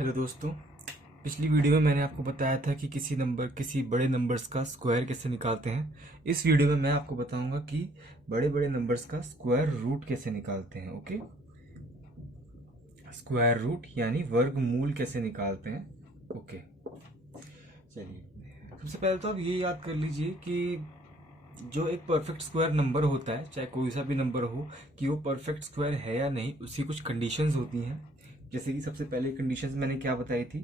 Hello दोस्तों। पिछली video में मैंने आपको बताया था कि किसी बड़े नंबर्स का स्क्वायर कैसे निकालते हैं। इस वीडियो में मैं आपको बताऊंगा कि बड़े बड़े नंबर्स का स्क्वायर रूट कैसे निकालते हैं। ओके, स्क्वायर रूट यानी वर्गमूल कैसे निकालते हैं। ओके, चलिए सबसे पहले तो आप ये याद कर लीजिए कि जो एक परफेक्ट स्क्वायर नंबर होता है, चाहे कोई सा भी नंबर हो, कि वो परफेक्ट स्क्वायर है या नहीं, उसकी कुछ कंडीशंस होती हैं। जैसे कि सबसे पहले कंडीशंस मैंने क्या बताई थी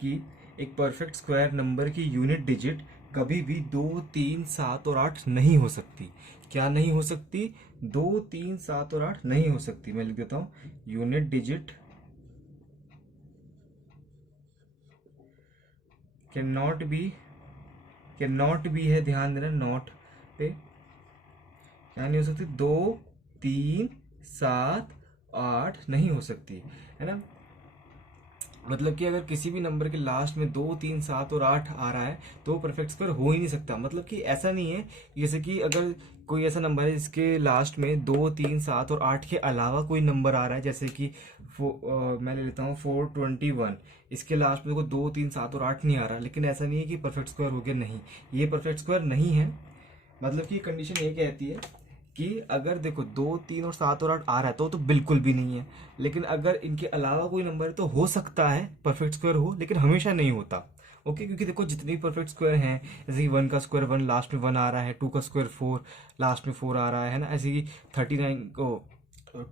कि एक परफेक्ट स्क्वायर नंबर की यूनिट डिजिट कभी भी 2, 3, 7 और 8 नहीं हो सकती। क्या नहीं हो सकती? 2, 3, 7 और 8 नहीं हो सकती। मैं लिख देता हूं, unit digit can not be है, ध्यान देना नॉट पे। क्या नहीं हो सकती? 2, 3, 7, 8 नहीं हो सकती, है ना। मतलब कि अगर किसी भी नंबर के लास्ट में 2, 3, 7 और 8 आ रहा है तो वो परफेक्ट स्क्वायर हो ही नहीं सकता। मतलब कि ऐसा नहीं है जैसे कि अगर कोई ऐसा नंबर है जिसके लास्ट में 2, 3, 7 और 8 के अलावा कोई नंबर आ रहा है, जैसे कि मैं ले लेता हूँ 421। इसके लास्ट में देखो 2, 3, 7 और 8 नहीं आ रहा, लेकिन ऐसा नहीं है कि परफेक्ट स्क्वायर हो गया। नहीं, ये परफेक्ट स्क्वायर नहीं है। मतलब कि कंडीशन ये कहती है कि अगर देखो 2, 3 और 7 और 8 आ रहा है तो बिल्कुल भी नहीं है। लेकिन अगर इनके अलावा कोई नंबर है तो हो सकता है परफेक्ट स्क्वायर हो, लेकिन हमेशा नहीं होता। ओके, क्योंकि देखो जितने भी परफेक्ट स्क्वायर हैं, जैसे कि 1 का स्क्वायर 1, लास्ट में 1 आ रहा है, 2 का स्क्वायर 4, लास्ट में 4 आ रहा है ना। ऐसे कि 39 को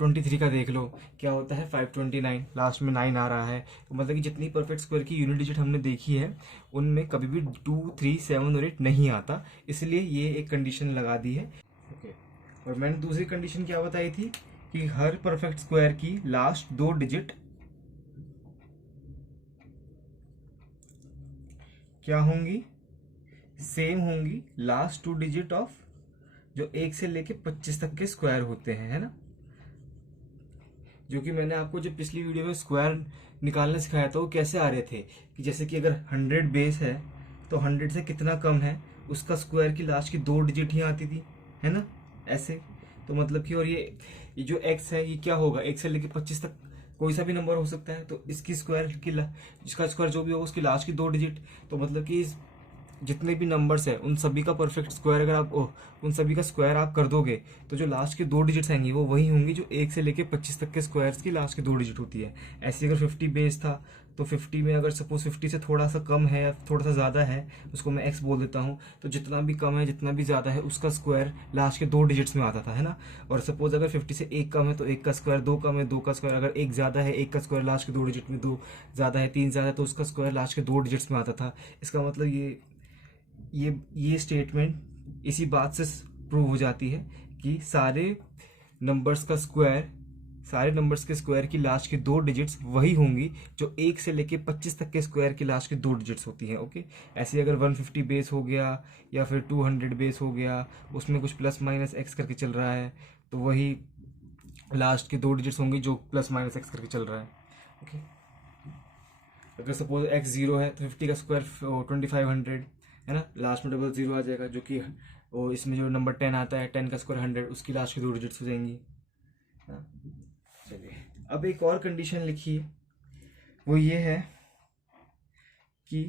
23 का देख लो, क्या होता है 529, लास्ट में 9 आ रहा है। तो मतलब कि जितनी परफेक्ट स्क्वायर की यूनिट डिजिट हमने देखी है उनमें कभी भी 2, 3, 7 और 8 नहीं आता। इसलिए ये एक कंडीशन लगा दी है। ओके, और मैंने दूसरी कंडीशन क्या बताई थी कि हर परफेक्ट स्क्वायर की लास्ट 2 डिजिट क्या होंगी? सेम होंगी। लास्ट 2 डिजिट ऑफ जो 1 से लेके 25 तक के स्क्वायर होते हैं, है ना। जो कि मैंने आपको जो पिछली वीडियो में स्क्वायर निकालना सिखाया था वो कैसे आ रहे थे कि जैसे कि अगर 100 बेस है तो 100 से कितना कम है उसका स्क्वायर की लास्ट की 2 डिजिट ही आती थी, है ना। ऐसे तो मतलब कि, और ये जो x है ये क्या होगा, 1 से लेके 25 तक कोई सा भी नंबर हो सकता है। तो इसकी स्क्वायर की जिसका स्क्वायर जो भी होगा उसकी लास्ट की 2 डिजिट। तो मतलब कि जितने भी नंबर्स हैं उन सभी का परफेक्ट स्क्वायर अगर आप उन सभी का स्क्वायर आप कर दोगे तो जो लास्ट की 2 डिजिट्स आएंगी वो वही होंगी जो 1 से लेके 25 तक के स्क्वायर्स की लास्ट की 2 डिजिट होती है। ऐसे अगर 50 बेस था तो 50 में अगर सपोज 50 से थोड़ा सा कम है या थोड़ा सा ज़्यादा है, उसको मैं x बोल देता हूँ, तो जितना भी कम है जितना भी ज़्यादा है उसका स्क्वायर लास्ट के 2 डिजिट्स में आता था, है ना। और सपोज अगर 50 से 1 कम है तो 1 का स्क्वायर, 2 कम है 2 का स्क्वायर, अगर 1 ज़्यादा है 1 का स्क्वायर लास्ट के 2 डिजिट में, 2 ज़्यादा है 3 ज़्यादा है तो उसका स्क्वायर लास्ट के 2 डिजिट्स में आता था। इसका मतलब ये स्टेटमेंट इसी बात से प्रूव हो जाती है कि सारे नंबर्स के स्क्वायर की लास्ट की 2 डिजिट्स वही होंगी जो 1 से लेके 25 तक के स्क्वायर की लास्ट की 2 डिजिट्स होती हैं। ओके, ऐसे अगर 150 बेस हो गया या फिर 200 बेस हो गया, उसमें कुछ प्लस माइनस एक्स करके चल रहा है तो वही लास्ट की 2 डिजिट्स होंगी जो प्लस माइनस एक्स करके चल रहा है। ओके, अगर सपोज एक्स 0 है तो 50 का स्क्वायर 2500, है ना। लास्ट में डबल 0 आ जाएगा, जो कि वो इसमें जो नंबर 10 आता है 10 का स्क्वायर 100, उसकी लास्ट की 2 डिजिट्स हो जाएंगी। हाँ, चलिए अब एक और कंडीशन लिखिए, वो ये है कि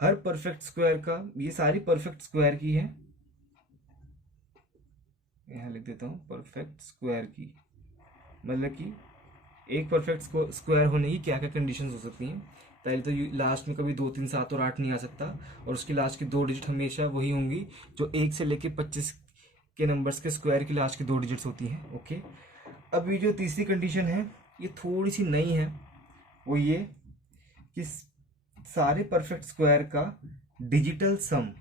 हर परफेक्ट स्क्वायर का, ये सारी परफेक्ट स्क्वायर की है, यहाँ लिख देता हूँ परफेक्ट स्क्वायर की, मतलब कि एक परफेक्ट स्क्वायर होने की क्या क्या कंडीशंस हो सकती हैं। पहले तो लास्ट में कभी 2, 3, 7 और 8 नहीं आ सकता, और उसकी लास्ट की 2 डिजिट हमेशा वही होंगी जो 1 से लेके 25 के नंबर्स के स्क्वायर की लास्ट की 2 डिजिट्स होती हैं। ओके, अब ये जो तीसरी कंडीशन है ये थोड़ी सी नई है, वो ये कि सारे परफेक्ट स्क्वायर का डिजिटल सम,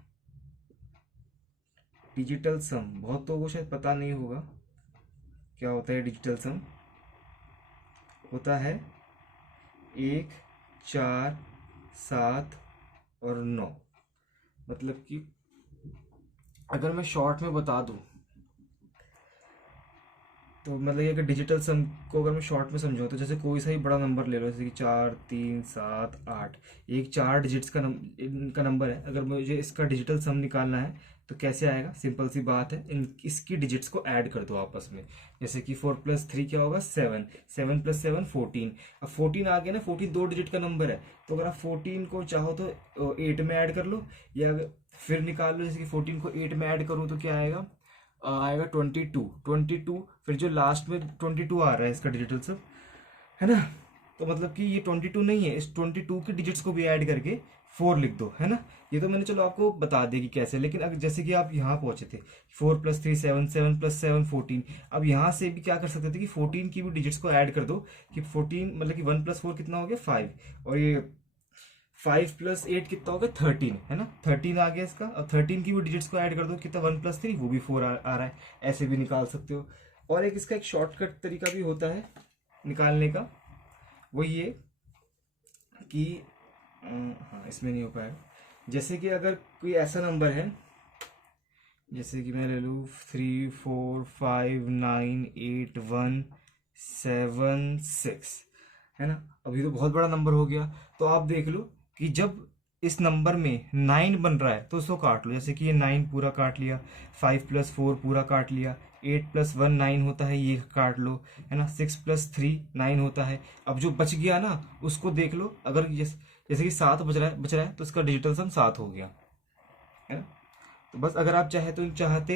बहुत तो वो शायद पता नहीं होगा क्या होता है डिजिटल सम। होता है 1, 4, 7 और 9। मतलब कि अगर मैं शॉर्ट में बता दूं तो मतलब ये, अगर डिजिटल सम को अगर मैं शॉर्ट में समझाऊं तो जैसे कोई सा ही बड़ा नंबर ले लो, जैसे कि 4, 3, 7, 8, एक 4 डिजिट्स का नंबर है। अगर मुझे इसका डिजिटल सम निकालना है तो कैसे आएगा, सिंपल सी बात है, इसकी डिजिट्स को ऐड कर दो आपस में। जैसे कि 4+3 क्या होगा 7, 7+7 14। अब 14 आ गया ना, 14 दो डिजिट का नंबर है, तो अगर आप 14 को चाहो तो 8 में ऐड कर लो, या फिर निकाल लो। जैसे कि 14 को 8 में ऐड करो तो क्या आएगा, आएगा 22। फिर जो लास्ट में 22 आ रहा है इसका डिजिटल सब, है ना, तो मतलब कि ये 22 नहीं है, इस 22 के डिजिट्स को भी ऐड करके 4 लिख दो, है ना। ये तो मैंने चलो आपको बता देगी कैसे, लेकिन अगर जैसे कि आप यहाँ पहुंचे थे 4+3 7, 7+7 14, अब यहाँ से भी क्या कर सकते थे कि 14 की भी डिजिट्स को ऐड कर दो, कि 14 मतलब कि 1+4 कितना हो गया 5, और ये 5+8 कितना हो गया 13, है ना, 13 आ गया इसका। अब 13 की भी डिजिट्स को ऐड कर दो, कितना 1+3 वो भी 4 आ रहा है, ऐसे भी निकाल सकते हो। और एक इसका एक शॉर्टकट तरीका भी होता है निकालने का, वो ये कि हाँ इसमें नहीं हो पाएगा। जैसे कि अगर कोई ऐसा नंबर है, जैसे कि मैं ले लूँ 3 4 5 9 8 1 7 6, है ना। अभी तो बहुत बड़ा नंबर हो गया, तो आप देख लो कि जब इस नंबर में 9 बन रहा है तो उसको काट लो। जैसे कि ये 9 पूरा काट लिया, 5+4 पूरा काट लिया, 8+1 9 होता है, ये काट लो, है ना। 6+3 9 होता है। अब जो बच गया ना उसको देख लो, अगर जैसे कि 7 बच रहा है तो इसका डिजिटल सम 7 हो गया, है ना। तो बस अगर आप चाहते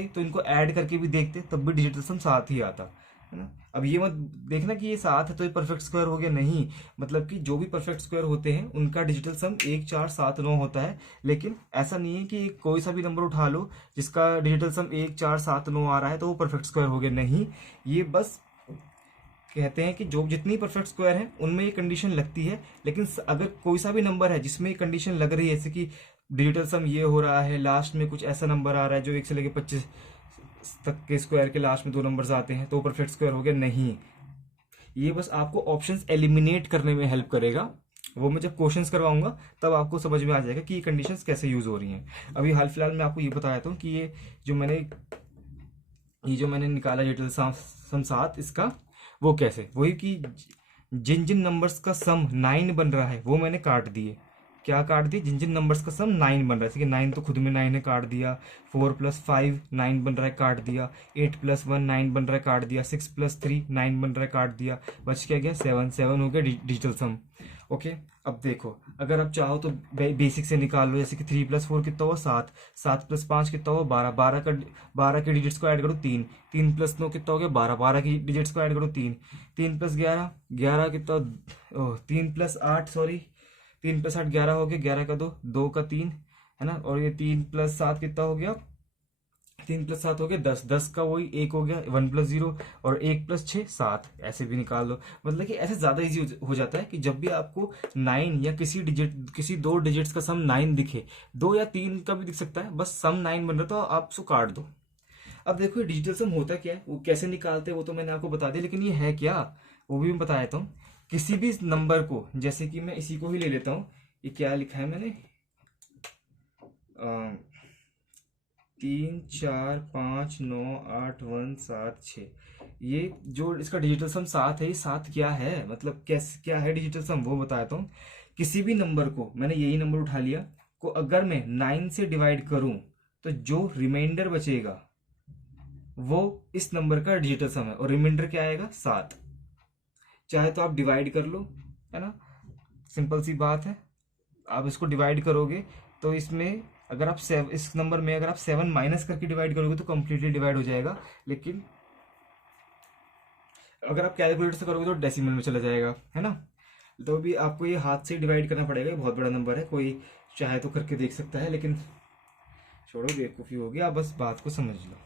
तो इनको ऐड करके भी देखते, तब भी डिजिटल सम 7 ही आता, है ना। अब ये मत देखना कि ये 7 है तो ये परफेक्ट स्क्वायर हो गया, नहीं, मतलब कि जो भी परफेक्ट स्क्वायर होते हैं उनका डिजिटल सम 1 4 7 9 होता है। लेकिन ऐसा नहीं है कि कोई सा भी नंबर उठा लो जिसका डिजिटल सम 1 4 7 9 आ रहा है तो वो परफेक्ट स्क्वायर हो गया, नहीं। ये बस कहते हैं कि जो जितनी परफेक्ट स्क्वायर है उनमें ये कंडीशन लगती है, लेकिन अगर कोई सा भी नंबर है जिसमें ये कंडीशन लग रही है, जैसे कि डिजिटल सम ये हो रहा है, लास्ट में कुछ ऐसा नंबर आ रहा है जो 1 से लेकर 25 तक के स्क्वायर के लास्ट में 2 नंबर्स आते हैं, तो परफेक्ट स्क्वायर हो गया, नहीं। ये बस आपको ऑप्शंस एलिमिनेट करने में हेल्प करेगा। वो मैं जब क्वेश्चंस करवाऊंगा तब आपको समझ में आ जाएगा कि ये कंडीशंस कैसे यूज हो रही हैं। अभी हाल फिलहाल मैं आपको ये बताया था कि ये जो मैंने निकाला डिजिटल सम 7, इसका वो कैसे, वही कि जिन जिन नंबर्स का सम 9 बन रहा है वो मैंने काट दिए। क्या काट दिए, जिन जिन नंबर्स का सम 9 बन रहा है, जैसे कि 9 तो खुद में 9 है, काट दिया। 4+5 9 बन रहा है, काट दिया। 8+1 9 बन रहा है, काट दिया। 6+3 9 बन रहा है, काट दिया। बच क्या गया 7 हो गया डिजिटल सम। ओके, अब देखो अगर आप चाहो तो बेसिक से निकाल लो। जैसे कि 3+4 कितना हुआ 7, 7+5 कितना हुआ 12, 12 के डिजिट्स को ऐड करो 3, 3+9 कितना हो गया 12, 12 की डिजिट्स को ऐड करो 3, 3+11 11 कितना, 3+8 सॉरी 3+8 11 हो गया, 11 का 2, 2 का 3, है ना। और ये 3+7 कितना हो गया, 3+7 हो गया 10, 10 का वही 1 हो गया, 1+0, और 1+6 7, ऐसे भी निकाल लो। मतलब कि ऐसे ज्यादा इजी हो जाता है कि जब भी आपको 9 या किसी दो डिजिट्स का सम 9 दिखे, 2 या 3 का भी दिख सकता है, बस सम 9 बन रहा तो आप उसको काट दो। अब देखो ये डिजिटल सम होता क्या है, वो कैसे निकालते हैं वो तो मैंने आपको बता दिया, लेकिन ये है क्या वो भी मैं बता देता हूँ। किसी भी नंबर को, जैसे कि मैं इसी को ही ले लेता हूँ, ये क्या लिखा है मैंने, 3 4 5 9 8 1 7 6, ये जो इसका डिजिटल सम 7 है, ये 7 क्या है, मतलब कैसे क्या है डिजिटल सम वो बताता हूँ। किसी भी नंबर को, मैंने यही नंबर उठा लिया, को अगर मैं 9 से डिवाइड करूं तो जो रिमाइंडर बचेगा वो इस नंबर का डिजिटल सम है, और रिमाइंडर क्या आएगा 7। चाहे तो आप डिवाइड कर लो, है ना, सिंपल सी बात है। आप इसको डिवाइड करोगे तो इसमें अगर आप इस नंबर में अगर आप 7 माइनस करके डिवाइड करोगे तो कंप्लीटली डिवाइड हो जाएगा, लेकिन अगर आप कैलकुलेटर से करोगे तो डेसिमल में चला जाएगा, है ना। तो भी आपको ये हाथ से डिवाइड करना पड़ेगा, ये बहुत बड़ा नंबर है, कोई चाहे तो करके देख सकता है, लेकिन छोड़ो बेवकूफ़ी होगी, आप बस बात को समझ लो,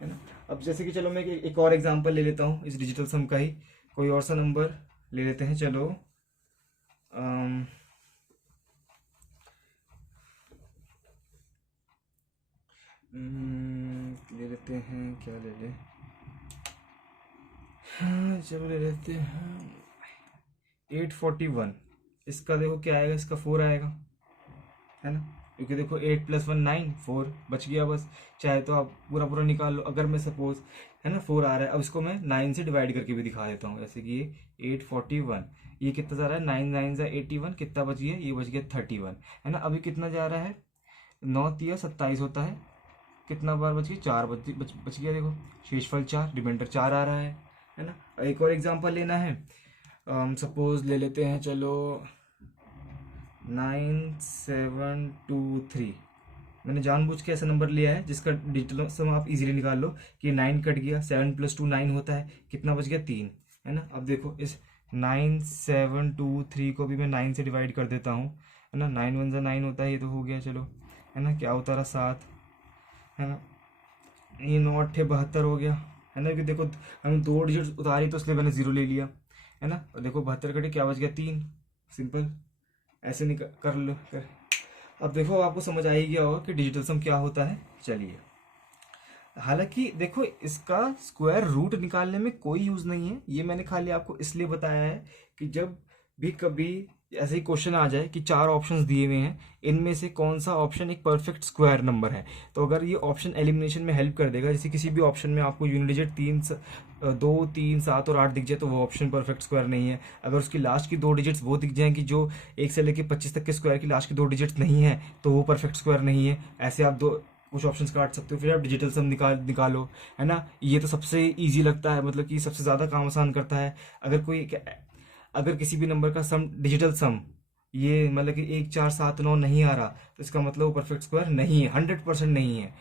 है ना। अब जैसे कि चलो मैं एक और एग्जांपल ले लेता हूँ इस डिजिटल सम का ही, कोई और सा नंबर ले लेते हैं, चलो ले लेते हैं, क्या ले लें, हाँ चलो ले लेते हैं 841। इसका देखो क्या आएगा, इसका 4 आएगा, है ना, क्योंकि देखो 8+1 9, 4 बच गया बस। चाहे तो आप पूरा पूरा निकाल लो, अगर मैं सपोज, है ना, 4 आ रहा है, अब इसको मैं 9 से डिवाइड करके भी दिखा देता हूँ। जैसे कि ये 841, ये कितना जा रहा है, 9 9 जा 81, कितना बच गया, ये बच गया 31, है ना। अभी कितना जा रहा है, 9 3 27 होता है, कितना बार बच गई, 4 बच गया। देखो शेषफल 4, रिमाइंडर 4 आ रहा है ना। एक और एग्जांपल लेना है, सपोज ले लेते हैं, चलो 9723। मैंने जानबूझ के ऐसा नंबर लिया है जिसका डिजिटल सम आप इजीली निकाल लो कि 9 कट गया, 7 + 2 9 होता है, कितना बच गया 3, है ना। अब देखो इस 9723 को भी मैं 9 से डिवाइड कर देता हूँ, है ना। 9 1 9 होता है, ये तो हो गया, चलो, है ना। क्या उतारा 7, है ना। ये 9 8 72 हो गया, है ना। कि देखो हम 2 डिजिट उतारी तो इसलिए मैंने 0 ले लिया, है ना। और देखो 72 कटे, क्या बच गया 3, सिंपल ऐसे निकल कर लो कर। अब देखो आपको समझ आ ही गया होगा कि डिजिटल सम क्या होता है। चलिए, हालांकि देखो इसका स्क्वायर रूट निकालने में कोई यूज नहीं है, ये मैंने खाली आपको इसलिए बताया है कि जब भी कभी ऐसे ही क्वेश्चन आ जाए कि 4 ऑप्शंस दिए हुए हैं, इनमें से कौन सा ऑप्शन एक परफेक्ट स्क्वायर नंबर है, तो अगर ये ऑप्शन एलिमिनेशन में हेल्प कर देगा, जैसे किसी भी ऑप्शन में आपको यूनिट डिजिट 2 3 7 और 8 दिख जाए तो वो ऑप्शन परफेक्ट स्क्वायर नहीं है। अगर उसकी लास्ट की 2 डिजिट्स वो दिख जाएंगी जो 1 से लेकर 25 तक के स्क्वायर की लास्ट की 2 डिजिट्स नहीं है, तो वो परफेक्ट स्क्वायर नहीं है। ऐसे आप कुछ ऑप्शंस काट सकते हो, फिर आप डिजिटल सम निकालो, है ना। ये तो सबसे इजी लगता है, मतलब कि सबसे ज़्यादा काम आसान करता है। अगर किसी भी नंबर का सम, डिजिटल सम, ये मतलब कि 1 4 7 9 नहीं आ रहा, तो इसका मतलब वो परफेक्ट स्क्वायर नहीं है, 100% नहीं है।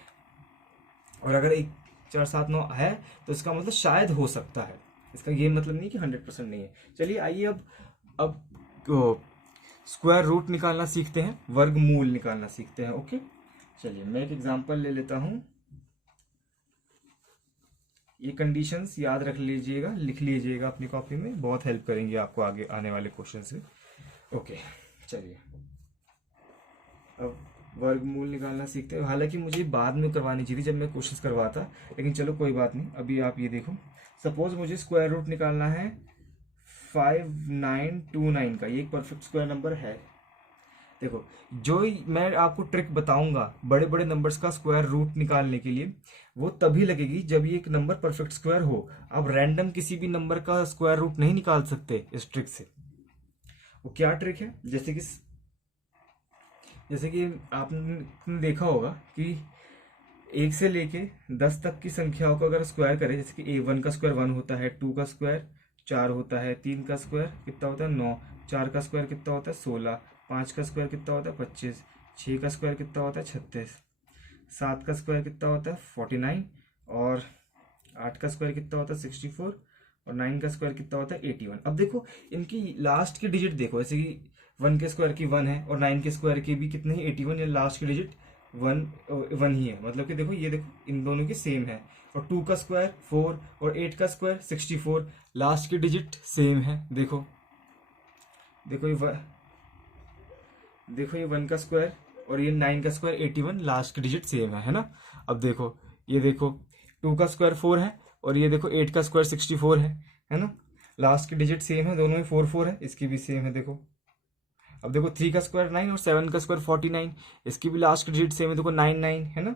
और अगर 1 4 7 9 है तो इसका मतलब शायद हो सकता है, इसका ये मतलब नहीं कि 100% नहीं है। चलिए आइए अब स्क्वायर रूट निकालना सीखते हैं, वर्गमूल निकालना सीखते हैं। ओके, चलिए मैं एक एग्जांपल ले लेता हूं। ये कंडीशंस याद रख लीजिएगा, लिख लीजिएगा अपनी कॉपी में, बहुत हेल्प करेंगे आपको आगे आने वाले क्वेश्चन से। ओके, चलिए अब वर्गमूल निकालना सीखते हैं। हालांकि मुझे बाद में करवानी चाहिए थी जब मैं क्वेश्चंस करवाता, लेकिन चलो कोई बात नहीं। अभी आप ये देखो, सपोज मुझे स्क्वायर रूट निकालना है 5929 का, ये एक परफेक्ट स्क्वायर नंबर है। देखो जो मैं आपको ट्रिक बताऊंगा बड़े बड़े नंबर्स का स्क्वायर रूट निकालने के लिए, वो तभी लगेगी जब ये एक नंबर परफेक्ट स्क्वायर हो। आप रैंडम किसी भी नंबर का स्क्वायर रूट नहीं निकाल सकते इस ट्रिक से। वो क्या ट्रिक है, जैसे कि आपने देखा होगा कि 1 से लेके 10 तक की संख्याओं को अगर स्क्वायर करें, जैसे कि 1 का स्क्वायर 1 होता है, 2 का स्क्वायर 4 होता है, 3 का स्क्वायर कितना होता है 9, 4 का स्क्वायर कितना होता है 16, 5 का स्क्वायर कितना होता है 25, 6 का स्क्वायर कितना होता है 36, 7 का स्क्वायर कितना होता है 49, और 8 का स्क्वायर कितना होता है 64, और 9 का स्क्वायर कितना होता है 81। अब देखो इनकी लास्ट की डिजिट देखो, जैसे कि 1 के स्क्वायर की 1 है और 9 के स्क्वायर की भी कितने ही 81, या लास्ट की डिजिट 1 ही है। मतलब कि देखो ये देखो इन दोनों की सेम है। और 2 का स्क्वायर 4 और 8 का स्क्वायर 64, लास्ट की डिजिट सेम है। देखो देखो ये 1 का स्क्वायर और ये 9 का स्क्वायर 81, लास्ट की डिजिट सेम है ना। अब देखो ये देखो 2 का स्क्वायर 4 है और ये देखो 8 का स्क्वायर 64 है ना। लास्ट की डिजिट सेम है, दोनों में 4 4 है, इसकी भी सेम है। देखो अब देखो 3 का स्क्वायर 9 और 7 का स्क्वायर 49, इसकी भी लास्ट की डिजिट सेम है, देखो 9 9 है ना।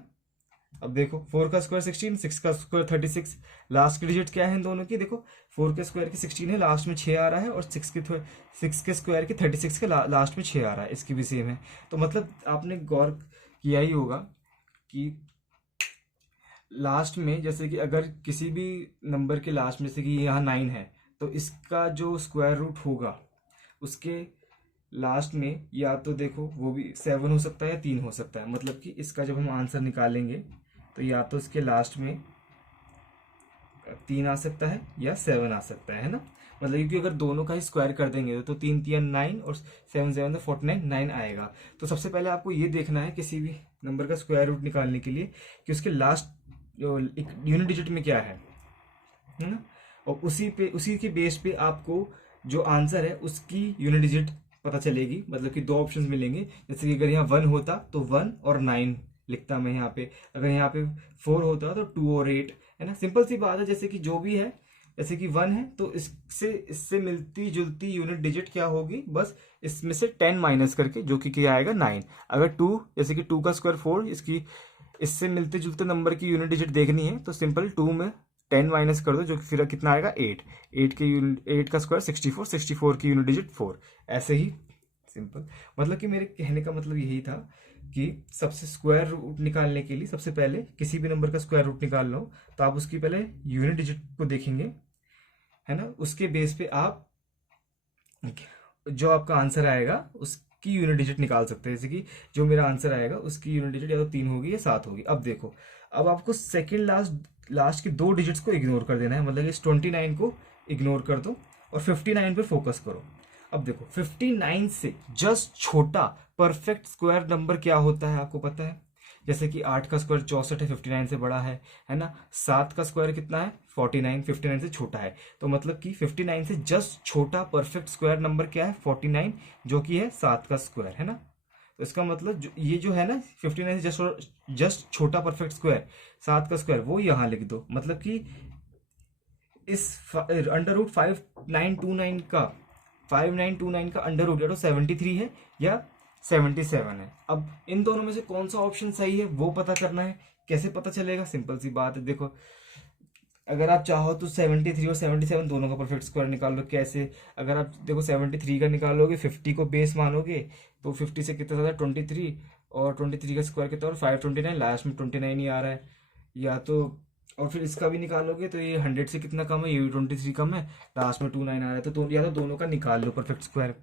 अब देखो 4 का स्क्वायर 16, 6 का स्क्वायर 36, लास्ट की डिजिट क्या है इन दोनों की, देखो 4 के स्क्वायर की 16 है, लास्ट में 6 आ रहा है, और 6 के स्क्वायर की 36 के लास्ट में 6 आ रहा है, इसकी भी सेम है। तो मतलब आपने गौर किया ही होगा कि लास्ट में, जैसे कि अगर किसी भी नंबर के लास्ट में, जैसे कि यहाँ 9 है, तो इसका जो स्क्वायर रूट होगा उसके लास्ट में या तो देखो वो भी 7 हो सकता है या 3 हो सकता है। मतलब कि इसका जब हम आंसर निकालेंगे तो या तो इसके लास्ट में 3 आ सकता है या 7 आ सकता है ना। मतलब क्योंकि अगर दोनों का ही स्क्वायर कर देंगे तो 3 3 9 और 7 7 49, 9 आएगा। तो सबसे पहले आपको ये देखना है किसी भी नंबर का स्क्वायर रूट निकालने के लिए कि उसके लास्ट एक यूनिट डिजिट में क्या है ना। और उसी के बेस पे आपको जो आंसर है उसकी यूनिट डिजिट पता चलेगी। मतलब कि 2 ऑप्शंस मिलेंगे, जैसे कि अगर यहाँ 1 होता तो 1 और 9 लिखता मैं यहाँ पे, अगर यहाँ पे 4 होता तो 2 और 8, है ना। सिंपल सी बात है, जैसे कि जो भी है, जैसे कि 1 है तो इससे मिलती जुलती यूनिट डिजिट क्या होगी, बस इसमें से 10 माइनस करके, जो कि क्या आएगा 9। अगर 2, जैसे कि 2 का स्क्वायर 4, इससे मिलते जुलते नंबर की यूनिट डिजिट देखनी है तो सिंपल 2 में 10 माइनस कर दो, जो कि फिर कितना आएगा 8 का स्क्वायर 64 की यूनिट डिजिट 4। ऐसे ही सिंपल। मतलब कि मेरे कहने का मतलब यही था कि सबसे स्क्वायर रूट निकालने के लिए सबसे पहले किसी भी नंबर का स्क्वायर रूट निकालना हो तो आप उसकी पहले यूनिट डिजिट को देखेंगे, है ना। उसके बेस पे आप जो आपका आंसर आएगा उसकी यूनिट डिजिट निकाल सकते हैं। जैसे कि जो मेरा आंसर आएगा उसकी यूनिट डिजिट या तो 3 होगी या 7 होगी। अब देखो, अब आपको सेकेंड लास्ट के 2 डिजिट्स को इग्नोर कर देना है। मतलब इस 29 को इग्नोर कर दो और 59 पे फोकस करो। अब देखो 59 से जस्ट छोटा परफेक्ट स्क्वायर नंबर क्या होता है आपको पता है? जैसे कि 8 का स्क्वायर 64 है, 59 से बड़ा है ना। 7 का स्क्वायर कितना है? 49, 59 से छोटा है। तो मतलब कि 59 से जस्ट छोटा परफेक्ट स्क्वायर नंबर क्या है? 49, जो कि है 7 का स्क्वायर, है ना। तो इसका मतलब ये जो है ना 59 से जस्ट छोटा परफेक्ट स्क्वायर 7 का स्क्वायर, वो यहाँ लिख दो। मतलब कि इस अंडर रूट 5929 का अंडर रूट या तो 73 है या 77 है। अब इन दोनों में से कौन सा ऑप्शन सही है वो पता करना है। कैसे पता चलेगा? सिंपल सी बात है, देखो अगर आप चाहो तो 73 और 77 दोनों का परफेक्ट स्क्वायर निकाल लो। कैसे? अगर आप देखो 73 का निकालोगे, 50 को बेस मानोगे तो 50 से कितना ज़्यादा 23, और 23 का स्क्वायर कितना और 529, लास्ट में 29 ही आ रहा है। या तो और फिर इसका भी निकालोगे तो ये 100 से कितना कम है? ये भी 23 कम है, लास्ट में 29 आ रहा है। तो या तो दोनों का निकाल लो परफेक्ट स्क्वायर,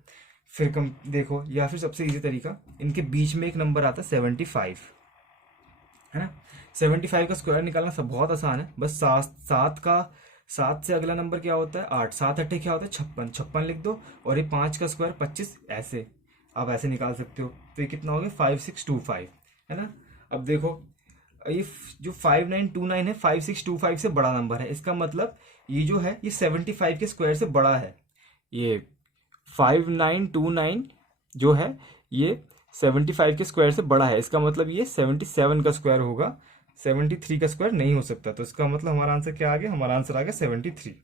फिर कम देखो। या फिर सबसे इजी तरीका, इनके बीच में एक नंबर आता है 75, है ना। 75 का स्क्वायर निकालना सब बहुत आसान है। बस सात से अगला नंबर क्या होता है? 8, 7 अट्ठे क्या होता है? 56, 56 लिख दो। और ये 5 का स्क्वायर 25, ऐसे आप ऐसे निकाल सकते हो। तो ये कितना हो गया? 5625, है ना। अब देखो ये जो 5929 है 5625 से बड़ा नंबर है। इसका मतलब ये जो है ये 75 के स्क्वायर से बड़ा है। ये 5929 जो है ये 75 के स्क्वायर से बड़ा है। इसका मतलब ये 77 का स्क्वायर होगा, 73 का स्क्वायर नहीं हो सकता। तो इसका मतलब हमारा आंसर क्या आ गया? हमारा आंसर आ गया 73।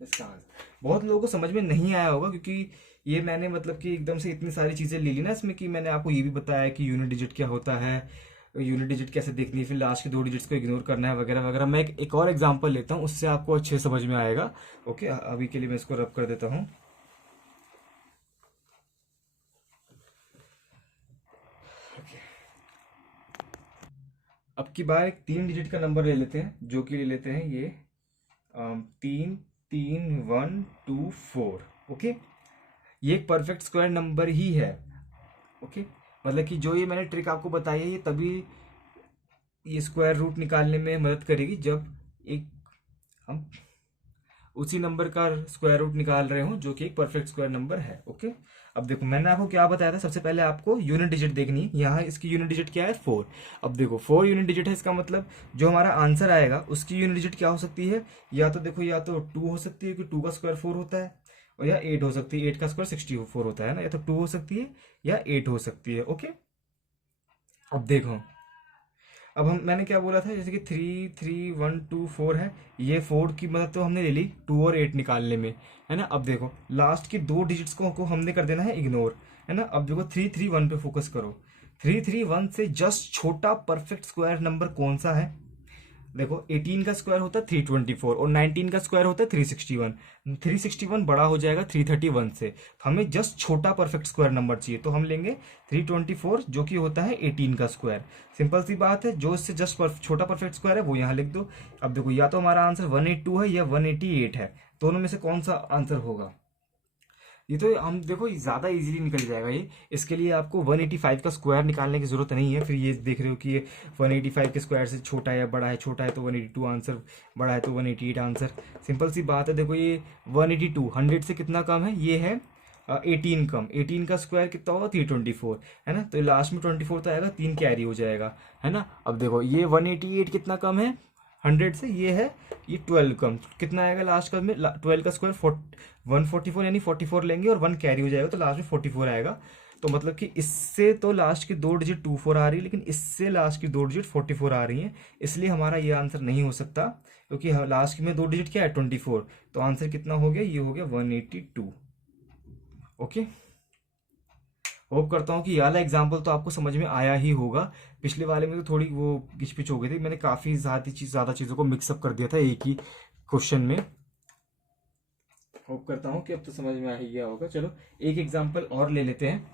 इसका आंसर बहुत लोगों को समझ में नहीं आया होगा, क्योंकि ये मैंने मतलब कि एकदम से इतनी सारी चीज़ें ले ली ना इसमें, कि मैंने आपको ये भी बताया कि यूनिट डिजिट क्या होता है, यूनिट डिजिट कैसे देखनी है, फिर लास्ट के 2 डिजिट्स को इग्नोर करना है, वगैरह वगैरह। मैं एक और एग्जांपल लेता हूँ, उससे आपको अच्छे समझ में आएगा। ओके, अभी के लिए मैं इसको रब कर देता हूँ। अब की बार एक 3 डिजिट का नंबर ले लेते हैं, जो कि ले लेते हैं ये 33124। ओके, ये एक परफेक्ट स्क्वायर नंबर ही है। ओके, मतलब कि जो ये मैंने ट्रिक आपको बताई है ये तभी ये स्क्वायर रूट निकालने में मदद करेगी जब एक हम उसी नंबर का स्क्वायर रूट निकाल रहे हो जो कि एक परफेक्ट स्क्वायर नंबर है। ओके, अब देखो मैंने आपको क्या बताया था, सबसे पहले आपको यूनिट डिजिट देखनी है। यहाँ इसकी यूनिट डिजिट क्या है? 4। अब देखो 4 यूनिट डिजिट है, इसका मतलब जो हमारा आंसर आएगा उसकी यूनिट डिजिट क्या हो सकती है? या तो देखो या तो 2 हो सकती है, क्योंकि 2 का स्क्वायर 4 होता है, और या 8 हो सकती है, 8 का स्क्वायर 64 होता है ना। या तो 2 हो सकती है या 8 हो सकती है। ओके, अब देखो, अब मैंने क्या बोला था, जैसे कि 33124 है, ये 4 की मदद तो हमने ले ली 2 और 8 निकालने में, है ना। अब देखो लास्ट के 2 डिजिट्स को हमने कर देना है इग्नोर, है ना। अब देखो 331 पे फोकस करो। 331 से जस्ट छोटा परफेक्ट स्क्वायर नंबर कौन सा है? देखो 18 का स्क्वायर होता है 324 और 19 का स्क्वायर होता है 361। 361 बड़ा हो जाएगा 331 से। हमें जस्ट छोटा परफेक्ट स्क्वायर नंबर चाहिए, तो हम लेंगे 324 जो कि होता है 18 का स्क्वायर। सिंपल सी बात है, जो इससे जस्ट छोटा परफेक्ट स्क्वायर है वो यहाँ लिख दो। अब देखो या तो हमारा आंसर 182 है या 188 है, दोनों में से कौन सा आंसर होगा? ये तो हम देखो ज़्यादा इजीली निकल जाएगा ये। इसके लिए आपको 185 का स्क्वायर निकालने की ज़रूरत नहीं है। फिर ये देख रहे हो कि ये 185 के स्क्वायर से छोटा है या बड़ा है, छोटा है तो 182 आंसर, बड़ा है तो 188 आंसर। सिंपल सी बात है। देखो ये 182 100 से कितना कम है? ये है 18 कम। 18 का स्क्वायर कितना होगा? 324, है ना। तो लास्ट में 24 तो आएगा, 3 कैरी हो जाएगा, है ना। अब देखो ये 188 कितना कम है 100 से? ये है ये 12 कम, कितना आएगा लास्ट का में? 12 का स्क्वायर 144, यानी 44 लेंगे और 1 कैरी हो जाएगा तो लास्ट में 44 आएगा। तो मतलब कि इससे तो लास्ट की 2 डिजिट 24 आ रही है, लेकिन इससे लास्ट की 2 डिजिट 44 आ रही हैं, इसलिए हमारा ये आंसर नहीं हो सकता, क्योंकि लास्ट में 2 डिजिट क्या है? 24। तो आंसर कितना हो गया? ये हो गया 182। ओके, होप करता हूँ कि ये वाला एग्जाम्पल तो आपको समझ में आया ही होगा। पिछले वाले में तो थोड़ी वो घिचपिच हो गई थी, मैंने काफ़ी ज़्यादा चीज़ों को मिक्सअप कर दिया था एक ही क्वेश्चन में। होप करता हूँ कि अब तो समझ में आ ही गया होगा। चलो एक एग्जांपल और ले लेते हैं।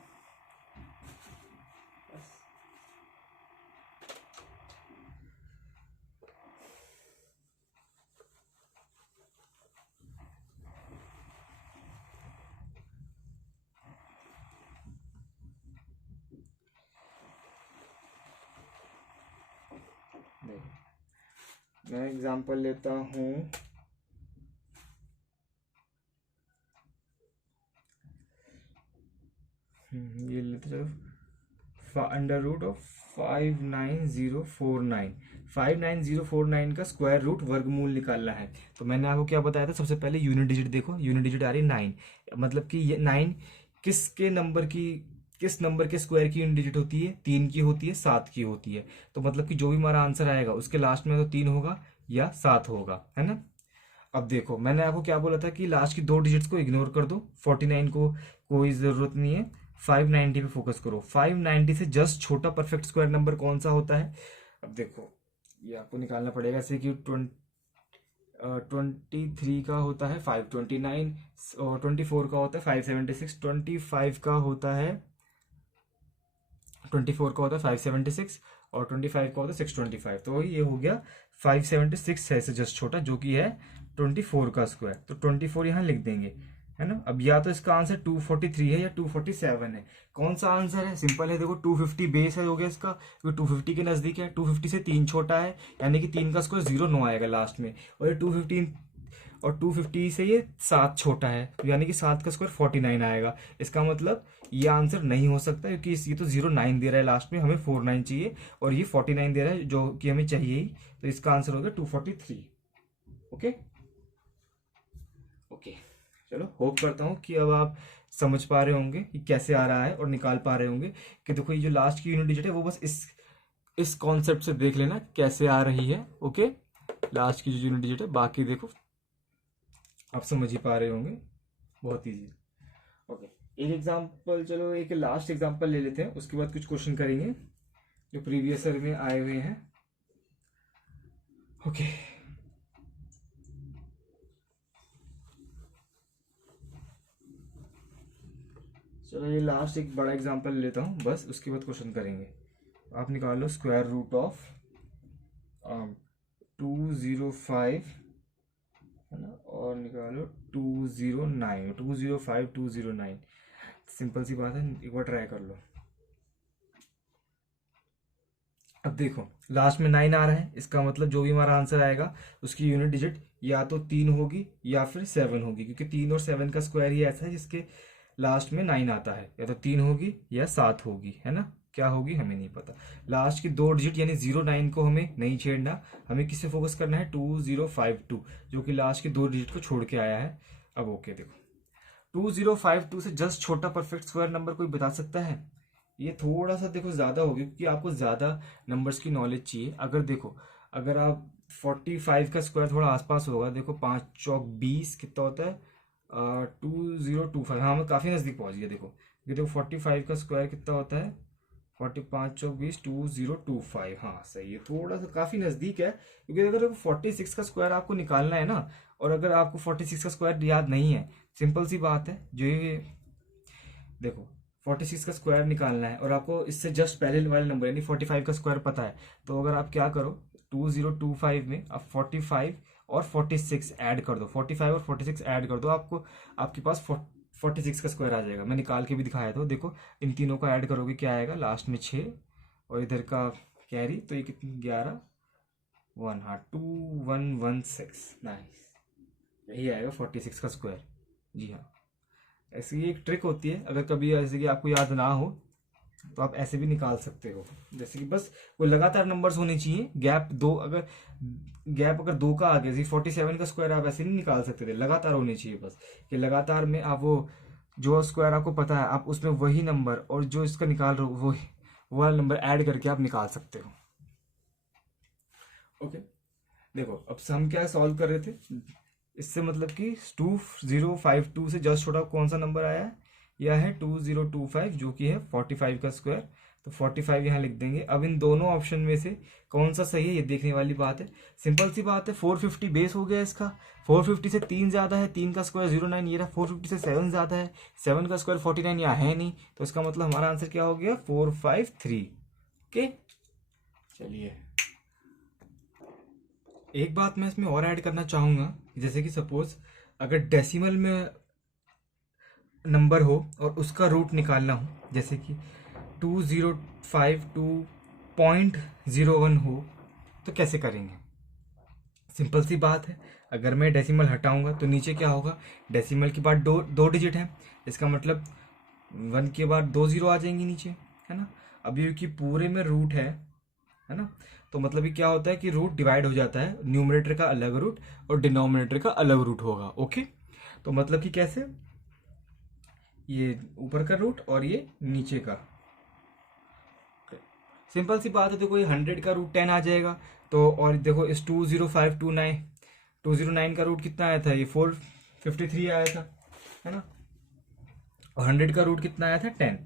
मैं एग्जांपल लेता हूँ, ये लेते चलो, अंडर रूट ऑफ 59049। 59049 का स्क्वायर रूट वर्गमूल निकालना है। तो मैंने आपको क्या बताया था, सबसे पहले यूनिट डिजिट देखो, यूनिट डिजिट आ रही 9, मतलब कि ये 9 किस नंबर के स्क्वायर की यूनिट डिजिट होती है, 3 की होती है, 7 की होती है। तो मतलब कि जो भी हमारा आंसर आएगा उसके लास्ट में तो 3 होगा या 7 होगा, है ना। अब देखो मैंने आपको क्या बोला था कि लास्ट की 2 डिजिट्स को इग्नोर कर दो, 49 को कोई जरूरत नहीं है, 590 पे फोकस करो। 590 से जस्ट छोटा परफेक्ट स्क्वायर नंबर कौन सा होता है। अब देखो ये आपको निकालना पड़ेगा, जैसे कि 23 का होता है 529, और 24 का होता है 576, 24 का होता है 576, और 25 का होता है 625। तो ये हो गया 576 है, इससे जस्ट छोटा, जो कि है 24 का स्क्वायर। तो 24 यहाँ लिख देंगे, है ना। अब या तो इसका आंसर 243 है या 247 है। कौन सा आंसर है, सिंपल है, देखो 250 बेस है, हो गया इसका, क्योंकि 250 के नजदीक है। 250 से 3 छोटा है, यानी कि 3 का स्क्वायर 0 9 आएगा लास्ट में, और ये 215 और 250 से ये 7 छोटा है, तो यानी कि 7 का स्क्वायर 49 आएगा। इसका मतलब ये आंसर नहीं हो सकता, क्योंकि ये तो 09 दे रहा है लास्ट में, हमें 49 चाहिए, और ये 49 दे रहा है जो कि हमें चाहिए ही। तो इसका आंसर होगा 243। ओके ओके, चलो होप करता हूँ कि अब आप समझ पा रहे होंगे कि कैसे आ रहा है, और निकाल पा रहे होंगे कि देखो ये जो लास्ट की यूनिट डिजिट है वो बस इस कॉन्सेप्ट से देख लेना कैसे आ रही है। ओके, लास्ट की जो यूनिट डिजिट है, बाकी देखो आप समझ ही पा रहे होंगे, बहुत ईजी। ओके, एक एग्जांपल, चलो एक लास्ट एग्जांपल ले लेते हैं, उसके बाद कुछ क्वेश्चन करेंगे जो प्रीवियस ईयर में आए हुए हैं। ओके, चलो ये लास्ट एक बड़ा एग्जांपल लेता हूँ बस, उसके बाद क्वेश्चन करेंगे। आप निकालो स्क्वायर रूट ऑफ 205, है ना, और निकालो 209, 205 209। सिंपल सी बात है, एक बार ट्राई कर लो। अब देखो लास्ट में 9 आ रहा है, इसका मतलब जो भी हमारा आंसर आएगा उसकी यूनिट डिजिट या तो 3 होगी या फिर 7 होगी, क्योंकि 3 और 7 का स्क्वायर ही ऐसा है जिसके लास्ट में 9 आता है। या तो 3 होगी या 7 होगी, है ना। क्या होगी हमें नहीं पता। लास्ट की 2 डिजिट यानी 09 को हमें नहीं छेड़ना, हमें किससे फोकस करना है, 2052, जो कि लास्ट की 2 डिजिट को छोड़ के आया है। अब ओके देखो, 2052 से जस्ट छोटा परफेक्ट स्क्वायर नंबर कोई बता सकता है। ये थोड़ा सा देखो ज्यादा हो गया, क्योंकि आपको ज्यादा नंबर्स की नॉलेज चाहिए। अगर देखो, अगर आप 45 का स्क्वायर थोड़ा आसपास होगा, देखो 5 चौक 20 कितना होता है, 2025। हाँ मैं काफी नजदीक पहुंच गया। देखो ये देखो 45 का स्क्वायर कितना होता है, 45 चौक 20, 2025। हाँ सही है, थोड़ा सा काफी नजदीक है। क्योंकि अगर 46 का स्क्वायर आपको निकालना है ना, और अगर आपको 46 का स्क्वायर याद नहीं है, सिंपल सी बात है, जो ये देखो 46 का स्क्वायर निकालना है और आपको इससे जस्ट पहले वाले नंबर यानी 45 का स्क्वायर पता है, तो अगर आप क्या करो, 2025 में आप 45 और 46 ऐड कर दो, 45 और 46 ऐड कर दो, आपको आपके पास 46 का स्क्वायर आ जाएगा। मैं निकाल के भी दिखाया था, देखो इन तीनों को ऐड करोगे क्या आएगा, लास्ट में 6 और इधर का कैरी, तो ये कितनी 11 1, हाँ 2116। नाइस, यही आएगा 46 का स्क्वायर। जी हाँ, ऐसी एक ट्रिक होती है, अगर कभी ऐसे कि आपको याद ना हो तो आप ऐसे भी निकाल सकते हो। जैसे कि बस वो लगातार नंबर्स होने चाहिए, गैप अगर 2 का आ गया, जैसे 47 का स्क्वायर आप ऐसे नहीं निकाल सकते थे, लगातार होने चाहिए बस, कि लगातार में आप वो जो स्क्वायर आपको पता है आप उसमें वही नंबर और जो इसका निकाल रहे हो वो वाला नंबर ऐड करके आप निकाल सकते हो। ओके, देखो अब हम क्या सॉल्व कर रहे थे, इससे मतलब कि 2052 से जस्ट छोटा कौन सा नंबर आया है, यह है 2025 जो कि है 45 का स्क्वायर, तो 45 यहाँ लिख देंगे। अब इन दोनों ऑप्शन में से कौन सा सही है ये देखने वाली बात है। सिंपल सी बात है, 450 बेस हो गया इसका, 450 से 3 ज़्यादा है, 3 का स्क्वायर 09 ये रहा, 450 से 7 ज़्यादा है, 7 का स्क्वायर 49 यहाँ है नहीं, तो इसका मतलब हमारा आंसर क्या हो गया 453। ओके चलिए, एक बात मैं इसमें और ऐड करना चाहूँगा, जैसे कि सपोज अगर डेसिमल में नंबर हो और उसका रूट निकालना हो, जैसे कि 2052.01 हो, तो कैसे करेंगे। सिंपल सी बात है, अगर मैं डेसिमल हटाऊंगा तो नीचे क्या होगा, डेसिमल के बाद दो डिजिट है, इसका मतलब 1 के बाद 2 जीरो आ जाएंगी नीचे, है ना। अब ये कि पूरे में रूट है ना, तो मतलब ये क्या होता है कि रूट डिवाइड हो जाता है, न्यूमरेटर का अलग रूट और डिनोमिनेटर का अलग रूट होगा। ओके, तो मतलब कि कैसे, ये ऊपर का रूट और ये नीचे का, सिंपल सी बात है। देखो ये 100 का रूट 10 आ जाएगा, तो और देखो इस 20529 का रूट कितना आया था, ये 453 आया था, है ना, और 100 का रूट कितना आया था 10।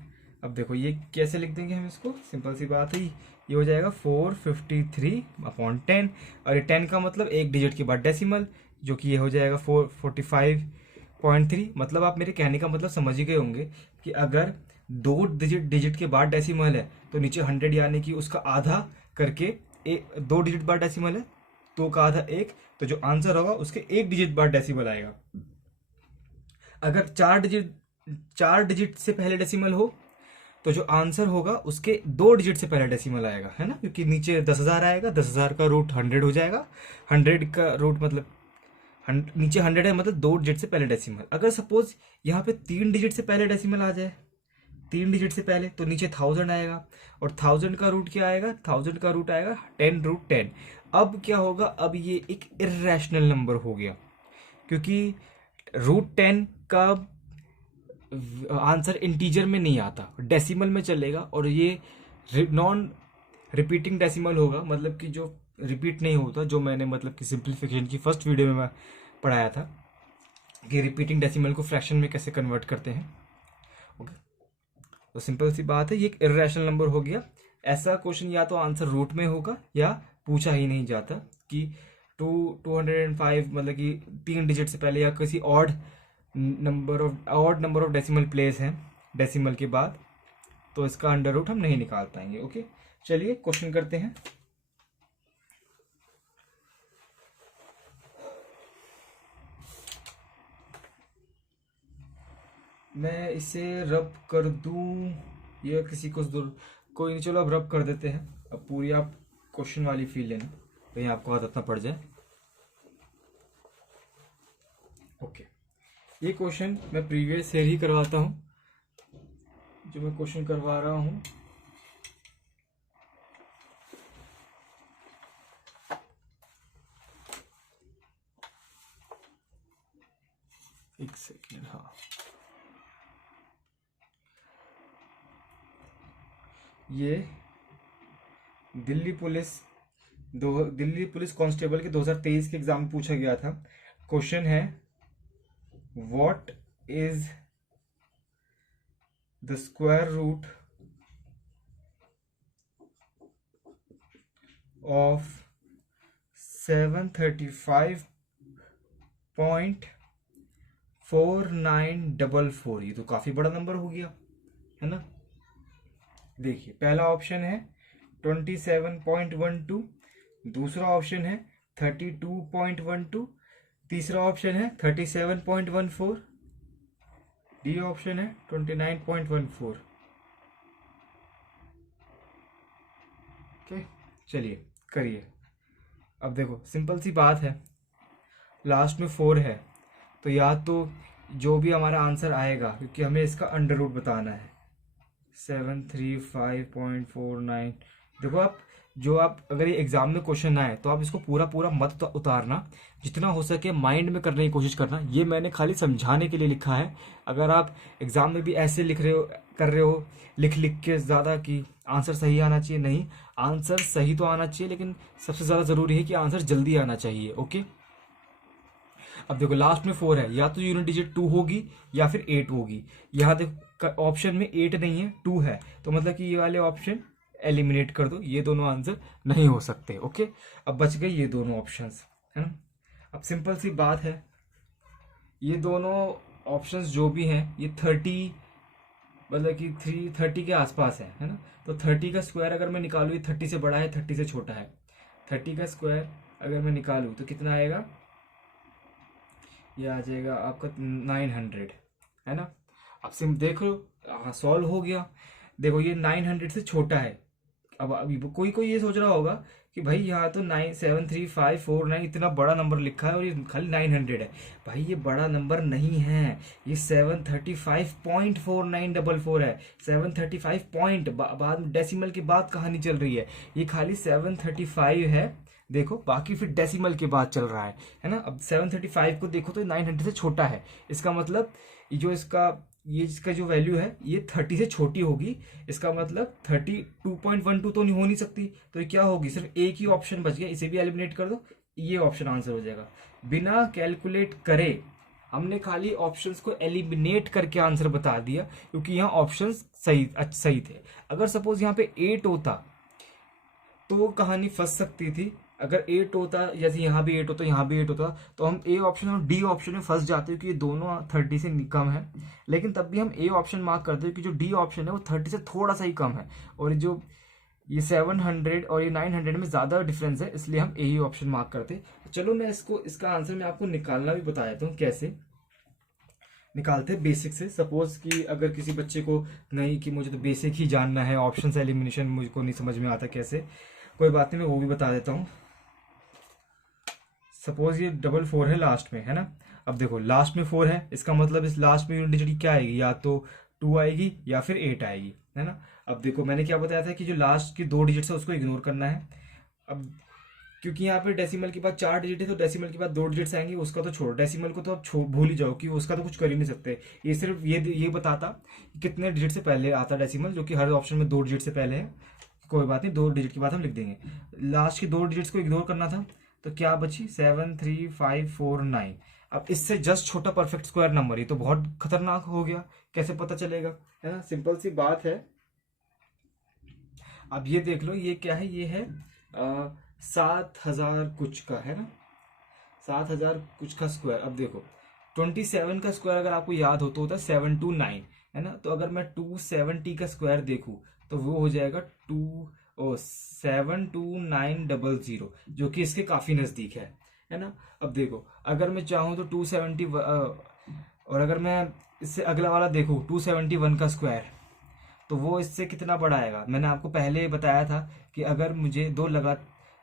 अब देखो ये कैसे लिख देंगे हम इसको, सिंपल सी बात है, ये हो जाएगा 453/10, और ये 10 का मतलब एक डिजिट के बाद डेसिमल, जो कि ये हो जाएगा 445.3। मतलब आप मेरे कहने का मतलब समझ ही गए होंगे कि अगर 2 डिजिट के बाद डेसिमल है तो नीचे 100 यानी कि उसका आधा करके 2 डिजिट बाद डेसिमल है, 2 का आधा 1, तो जो आंसर होगा उसके 1 डिजिट बाद डेसिमल आएगा। अगर 4 डिजिट से पहले डेसिमल हो तो जो आंसर होगा उसके 2 डिजिट से पहले डेसिमल आएगा, है ना, क्योंकि नीचे 10,000 आएगा, 10,000 का रूट 100 हो जाएगा, 100 का रूट मतलब नीचे 100 है, मतलब 2 डिजिट से पहले डेसिमल। अगर सपोज यहाँ पे 3 डिजिट से पहले डेसिमल आ जाए, 3 डिजिट से पहले, तो नीचे 1000 आएगा, और 1000 का रूट क्या आएगा, 1000 का रूट आएगा 10√10। अब क्या होगा, अब ये एक इर्रेशनल नंबर हो गया, क्योंकि √10 का आंसर इंटीजर में नहीं आता, डेसिमल में चलेगा, और ये नॉन रिपीटिंग डेसिमल होगा, मतलब कि जो रिपीट नहीं होता, जो मैंने मतलब कि सिंप्लीफिकेशन की फर्स्ट वीडियो में मैं पढ़ाया था कि रिपीटिंग डेसिमल को फ्रैक्शन में कैसे कन्वर्ट करते हैं। ओके, तो सिंपल सी बात है, ये एक इर्रेशनल नंबर हो गया। ऐसा क्वेश्चन या तो आंसर रूट में होगा या पूछा ही नहीं जाता कि 205 मतलब कि 3 डिजिट से पहले, या किसी odd number of decimal place हैं डेसिमल के बाद, तो इसका अंडर रूट हम नहीं निकाल पाएंगे। ओके चलिए क्वेश्चन करते हैं। मैं इसे रब कर दूं या किसी को कोई नहीं, चलो अब रब कर देते हैं। अब पूरी आप क्वेश्चन वाली फील लेना, कहीं आपको आदत ना पड़ जाए। ओके, ये क्वेश्चन मैं प्रीवियस ईयर ही करवाता हूँ, जो मैं क्वेश्चन करवा रहा हूँ एक सेकेंड, हाँ, ये दिल्ली पुलिस कांस्टेबल के 2023 के एग्जाम में पूछा गया था। क्वेश्चन है, what is the square root of 735.4944। ये तो काफी बड़ा नंबर हो गया, है ना। देखिए पहला ऑप्शन है 27.12, दूसरा ऑप्शन है 32.12, तीसरा ऑप्शन है 37.14, डी ऑप्शन है 29.14। ओके चलिए करिए। अब देखो सिंपल सी बात है, लास्ट में 4 है, तो या तो जो भी हमारा आंसर आएगा, क्योंकि हमें इसका अंडर रूट बताना है, 735.49। देखो आप अगर ये एग्जाम में क्वेश्चन आए तो आप इसको पूरा पूरा मत उतारना, जितना हो सके माइंड में करने की कोशिश करना। ये मैंने खाली समझाने के लिए लिखा है। अगर आप एग्जाम में भी ऐसे लिख रहे हो, कर रहे हो, लिख के ज़्यादा कि आंसर सही आना चाहिए, नहीं, आंसर सही तो आना चाहिए, लेकिन सबसे ज़्यादा ज़रूरी है कि आंसर जल्दी आना चाहिए। ओके, अब देखो लास्ट में 4 है, या तो यूनिट डिजिट 2 होगी या फिर 8 होगी। यहाँ देखो ऑप्शन में 8 नहीं है, 2 है, तो मतलब कि ये वाले ऑप्शन एलिमिनेट कर दो, ये दोनों आंसर नहीं हो सकते। ओके, अब बच गए ये दोनों ऑप्शंस, है ना। अब सिंपल सी बात है, ये दोनों ऑप्शंस जो भी हैं ये 30 मतलब कि 330 के आसपास है ना। तो 30 का स्क्वायर अगर मैं निकालूँ, ये 30 से बड़ा है 30 से छोटा है, 30 का स्क्वायर अगर मैं निकालूँ तो कितना आएगा, ये आ जाएगा आपका 900, है ना। अब सिम देखो, हाँ सॉल्व हो गया। देखो ये 900 से छोटा है। अब अभी कोई कोई ये सोच रहा होगा कि भाई यहाँ तो 973549 इतना बड़ा नंबर लिखा है और ये खाली 900 है। भाई ये बड़ा नंबर नहीं है, ये 735.4944 है। 735 पॉइंट बाद में डेसिमल की बात कहानी चल रही है, ये खाली 735 है। देखो बाकी फिर डेसिमल के बाद चल रहा है ना। अब 735 को देखो तो 900 से छोटा है, इसका मतलब ये इसका जो वैल्यू है ये 30 से छोटी होगी। इसका मतलब 32.12 तो नहीं हो नहीं सकती, तो ये क्या होगी, सिर्फ एक ही ऑप्शन बच गया, इसे भी एलिमिनेट कर दो, ये ऑप्शन आंसर हो जाएगा। बिना कैलकुलेट करे हमने खाली ऑप्शंस को एलिमिनेट करके आंसर बता दिया, क्योंकि यहाँ ऑप्शंस सही थे। अगर सपोज यहाँ पे 8 होता तो कहानी फंस सकती थी। अगर 8 होता, जैसे यहाँ भी 8 होता, यहाँ भी 8 होता, तो हम ए ऑप्शन और डी ऑप्शन में फंस जाते हैं, क्योंकि ये दोनों 30 से कम है। लेकिन तब भी हम ए ऑप्शन मार्क करते हैं कि जो डी ऑप्शन है वो 30 से थोड़ा सा ही कम है, और जो ये 700 और ये 900 में ज़्यादा डिफरेंस है, इसलिए हम ए ही ऑप्शन मार्क करते हैं। चलो मैं इसका आंसर मैं आपको निकालना भी बता देता हूँ, कैसे निकालते हैं बेसिक से। सपोज कि अगर किसी बच्चे को नहीं कि मुझे तो बेसिक ही जानना है, ऑप्शन से एलिमिनेशन मुझको नहीं समझ में आता कैसे, कोई बात नहीं, मैं वो भी बता देता हूँ। सपोज ये 4 है लास्ट में, है ना। अब देखो लास्ट में 4 है, इसका मतलब इस लास्ट में यूनिट डिजिट क्या आएगी, या तो 2 आएगी या फिर 8 आएगी, है ना। अब देखो मैंने क्या बताया था कि जो लास्ट की 2 डिजिट्स है उसको इग्नोर करना है। अब क्योंकि यहाँ पे डेसिमल के बाद 4 डिजिट है, तो डेसिमल के बाद 2 डिजिट्स आएंगे, उसका तो छोड़ो, डेसिमल को तो आप भूल ही जाओ कि उसका तो कुछ कर ही नहीं सकते। ये सिर्फ ये बताता कि कितने डिजिट से पहले आता डेसिमल, जो कि हर ऑप्शन में 2 डिजिट से पहले है। कोई बात नहीं, 2 डिजिट के बाद हम लिख देंगे। लास्ट की 2 डिजिट्स को इग्नोर करना था, तो क्या बची 73549। अब इससे जस्ट छोटा परफेक्ट स्क्वायर नंबर, ये तो बहुत खतरनाक हो गया, कैसे पता चलेगा, है ना। सिंपल सी बात है। अब ये देख लो, ये क्या है, ये है 7000 कुछ का, है ना, 7000 कुछ का स्क्वायर। अब देखो 27 का स्क्वायर अगर आपको याद हो तो होता है 729, है ना। तो अगर मैं 270 का स्क्वायर देखूं तो वो हो जाएगा 72900, जो कि इसके काफी नजदीक है ना। अब देखो अगर मैं चाहूं तो 270 और अगर मैं इससे अगला वाला देखूं 271 का स्क्वायर, तो वो इससे कितना बड़ा आएगा। मैंने आपको पहले बताया था कि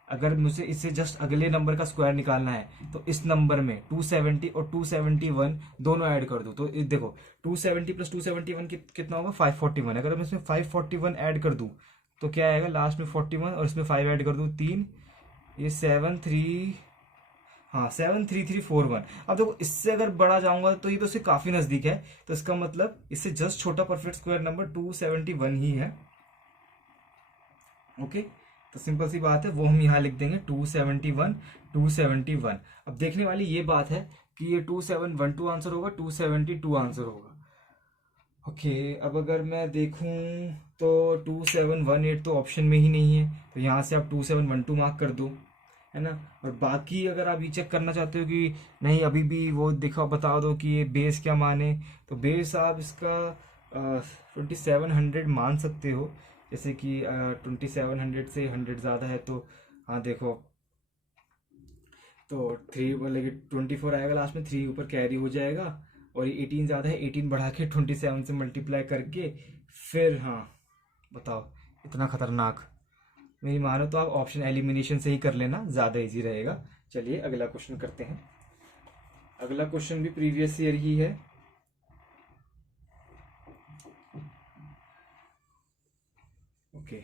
अगर मुझे इससे जस्ट अगले नंबर का स्क्वायर निकालना है, तो इस नंबर में 270 और 271 दोनों ऐड कर दूं, तो देखो 270 प्लस 271 कितना होगा 541। अगर मैं इसमें 541 ऐड कर दूं तो क्या आएगा, लास्ट में 41 और इसमें 5 ऐड कर दूं 3, ये 73341। अब देखो इससे अगर बढ़ा जाऊंगा तो ये तो इससे काफी नजदीक है, तो इसका मतलब इससे जस्ट छोटा परफेक्ट स्क्वायर नंबर 271 ही है। ओके, तो सिंपल सी बात है, वो हम यहाँ लिख देंगे 271। अब देखने वाली ये बात है कि ये 2712 आंसर होगा, 272 आंसर होगा। ओके, अब अगर मैं देखूं तो 2718 तो ऑप्शन में ही नहीं है, तो यहाँ से आप 2712 मार्क कर दो, है ना। और बाकी अगर आप ये चेक करना चाहते हो कि नहीं अभी भी वो बता दो कि ये बेस क्या माने, तो बेस आप इसका 2700 मान सकते हो। जैसे कि 2700 से 100 ज़्यादा है, तो हाँ देखो, तो 3 मतलब कि 24 आएगा, लास्ट में 3 ऊपर कैरी हो जाएगा, और ये 18 ज़्यादा है, 18 बढ़ा के 27 से मल्टीप्लाई करके फिर, हाँ बताओ, इतना खतरनाक। मेरी मानो तो आप ऑप्शन एलिमिनेशन से ही कर लेना, ज़्यादा इजी रहेगा। चलिए अगला क्वेश्चन करते हैं। अगला क्वेश्चन भी प्रीवियस ईयर ही है। ओके,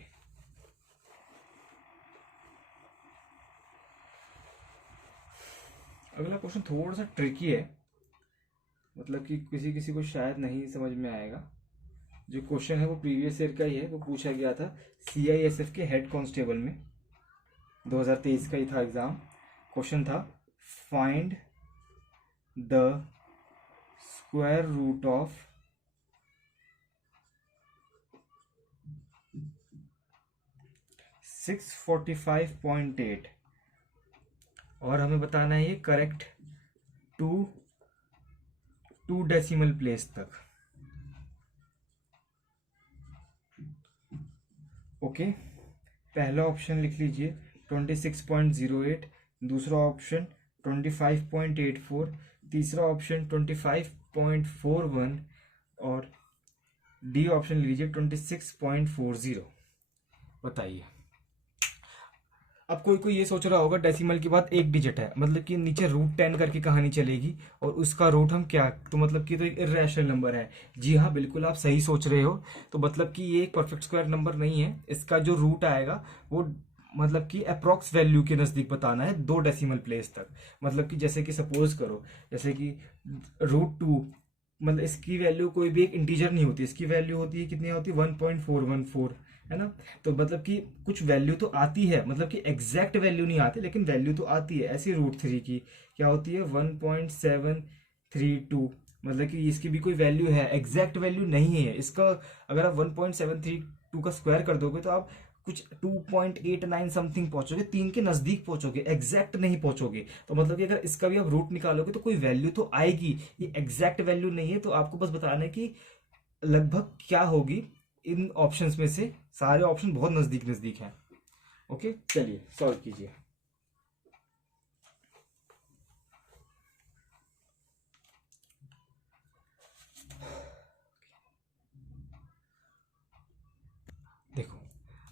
अगला क्वेश्चन थोड़ा सा ट्रिकी है, मतलब कि किसी किसी को शायद नहीं समझ में आएगा। जो क्वेश्चन है वो प्रीवियस ईयर का ही है, वो पूछा गया था CISF के हेड कांस्टेबल में, 2023 का ही था एग्जाम। क्वेश्चन था find the square root of 645.8 और हमें बताना है ये correct to two decimal place तक। ओके, पहला ऑप्शन लिख लीजिए 26.08, दूसरा ऑप्शन 25.84, तीसरा ऑप्शन 25.41 और डी ऑप्शन लीजिए 26.40। बताइए। अब कोई कोई ये सोच रहा होगा डेसिमल के बाद एक डिजिट है, मतलब कि नीचे √10 करके कहानी चलेगी और उसका रूट हम क्या, तो मतलब कि तो एक इर्रेशनल नंबर है। जी हाँ, बिल्कुल आप सही सोच रहे हो। तो मतलब कि ये एक परफेक्ट स्क्वायर नंबर नहीं है, इसका जो रूट आएगा वो मतलब कि अप्रॉक्स वैल्यू के नज़दीक बताना है 2 डेसिमल प्लेस तक। मतलब कि जैसे कि सपोज करो, जैसे कि √2, मतलब इसकी वैल्यू कोई भी एक इंटीजर नहीं होती, इसकी वैल्यू होती है कितनी होती है 1.414, है ना। तो मतलब कि कुछ वैल्यू तो आती है, मतलब कि एग्जैक्ट वैल्यू नहीं आती लेकिन वैल्यू तो आती है। ऐसी √3 की क्या होती है 1.732, मतलब कि इसकी भी कोई वैल्यू है, एग्जैक्ट वैल्यू नहीं है इसका। अगर आप 1.732 का स्क्वायर कर दोगे तो आप कुछ 2.89 समथिंग पहुंचोगे, 3 के नजदीक पहुंचोगे, एग्जैक्ट नहीं पहुंचोगे। तो मतलब कि अगर इसका भी आप रूट निकालोगे तो कोई वैल्यू तो आएगी, ये एग्जैक्ट वैल्यू नहीं है। तो आपको बस बताना है कि लगभग क्या होगी इन ऑप्शंस में से। सारे ऑप्शन बहुत नजदीक नजदीक हैं। ओके, चलिए सॉल्व कीजिए। देखो,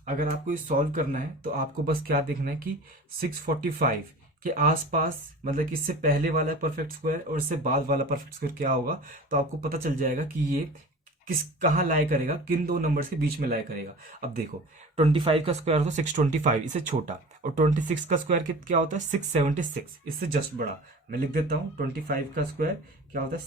अगर आपको ये सॉल्व करना है तो आपको बस क्या देखना है कि 645 के आसपास, मतलब कि इससे पहले वाला परफेक्ट स्क्वायर और इससे बाद वाला परफेक्ट स्क्वायर क्या होगा। तो आपको पता चल जाएगा कि ये किस कहाँ लाई करेगा, किन दो नंबर्स के बीच में लाई करेगा। अब देखो, 25 का स्क्वायर होता है 625, इससे छोटा, और 26 का स्क्वायर क्या होता है 676, इससे जस्ट बड़ा। मैं लिख देता हूँ 25 का स्क्वायर क्या होता है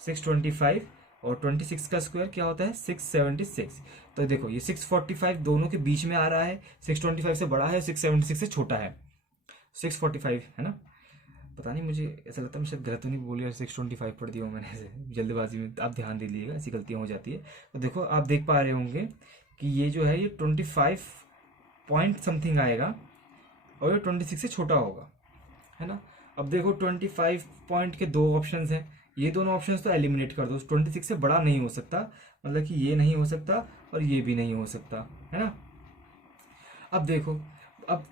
625 और 26 का स्क्वायर क्या होता है 676। तो देखो ये 645 दोनों के बीच में आ रहा है, 625 से बड़ा है, 676 से छोटा है। 645 है ना। पता नहीं, मुझे ऐसा लगता है मैं शायद गलत तो नहीं बोल गया, 625 पढ़ दिया हूँ मैंने ऐसे जल्दबाजी में। आप ध्यान दे लीजिएगा, ऐसी गलतियाँ हो जाती है। तो देखो आप देख पा रहे होंगे कि ये जो है ये 25 पॉइंट समथिंग आएगा और ये 26 से छोटा होगा, है ना। अब देखो 25 पॉइंट के दो ऑप्शंस हैं, ये दोनों ऑप्शंस तो एलिमिनेट कर दो। 26 से बड़ा नहीं हो सकता, मतलब कि ये नहीं हो सकता और ये भी नहीं हो सकता, है ना। अब देखो, अब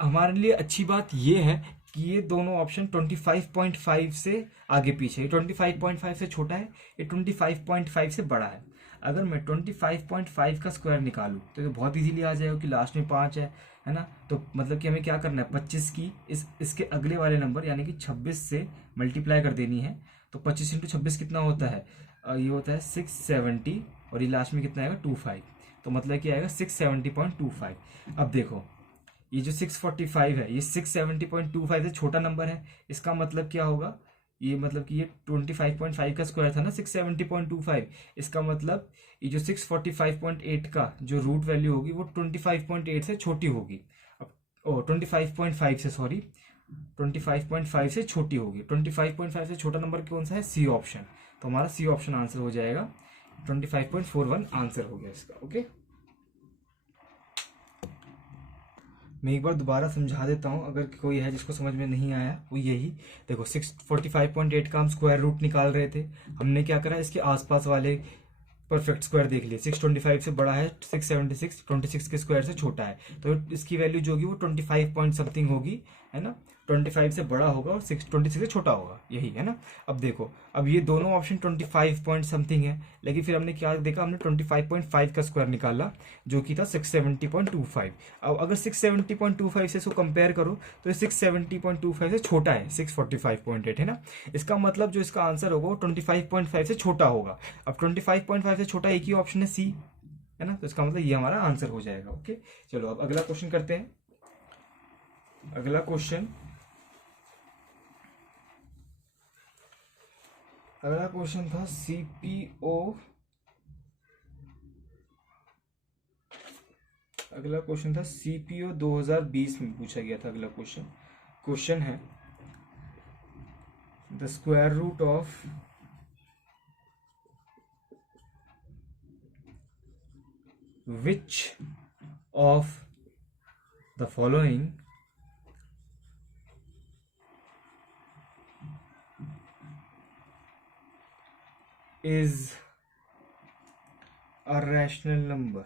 हमारे लिए अच्छी बात ये है कि ये दोनों ऑप्शन 25.5 से आगे पीछे, ये 25.5 से छोटा है, ये 25.5 से बड़ा है। अगर मैं 25.5 का स्क्वायर निकालूं तो ये बहुत इजीली आ जाएगा कि लास्ट में 5 है ना। तो मतलब कि हमें क्या करना है, 25 की इसके अगले वाले नंबर यानी कि 26 से मल्टीप्लाई कर देनी है। तो 25 × 26 कितना होता है, ये होता है 670 और ये लास्ट में कितना आएगा 25। तो मतलब क्या आएगा 670.25। अब देखो ये जो 645 है ये 670.25 से छोटा नंबर है, इसका मतलब क्या होगा, ये मतलब कि ये 25.5 का स्क्वायर था ना 670.25, इसका मतलब ये जो 645.8 का जो रूट वैल्यू होगी वो 25.8 से छोटी होगी। अब 25.5 से, सॉरी 25.5 से छोटी होगी। 25.5 से छोटा नंबर कौन सा है, सी ऑप्शन। तो हमारा सी ऑप्शन आंसर हो जाएगा, 25.41 आंसर हो गया इसका। ओके, मैं एक बार दोबारा समझा देता हूँ अगर कोई है जिसको समझ में नहीं आया। वो यही देखो, 645.8 का हम स्क्वायर रूट निकाल रहे थे, हमने क्या करा इसके आसपास वाले परफेक्ट स्क्वायर देख लिए। 625 से बड़ा है 676, 26 के स्क्वायर से छोटा है, तो इसकी वैल्यू जो होगी वो 25 पॉइंट समथिंग होगी, है ना। 25 से बड़ा होगा और 26 से छोटा होगा, यही है ना। अब देखो, अब ये दोनों ऑप्शन 25 पॉइंट समथिंग है, लेकिन फिर हमने क्या देखा, हमने 25.5 का स्क्वायर निकाला जो कि था 670.25। अब अगर 670.25 से इसको कंपेयर करो तो ये 670.25 से छोटा है 645.8, है ना। इसका मतलब जो इसका आंसर होगा वो 25.5 से छोटा होगा। अब 25.5 से छोटा एक ही ऑप्शन है सी, है ना। तो इसका मतलब ये हमारा आंसर हो जाएगा। ओके, चलो अब अगला क्वेश्चन करते हैं। अगला क्वेश्चन था सीपीओ। अगला क्वेश्चन था सीपीओ 2020 में पूछा गया था। अगला क्वेश्चन है the square root of which of the following is a rational number?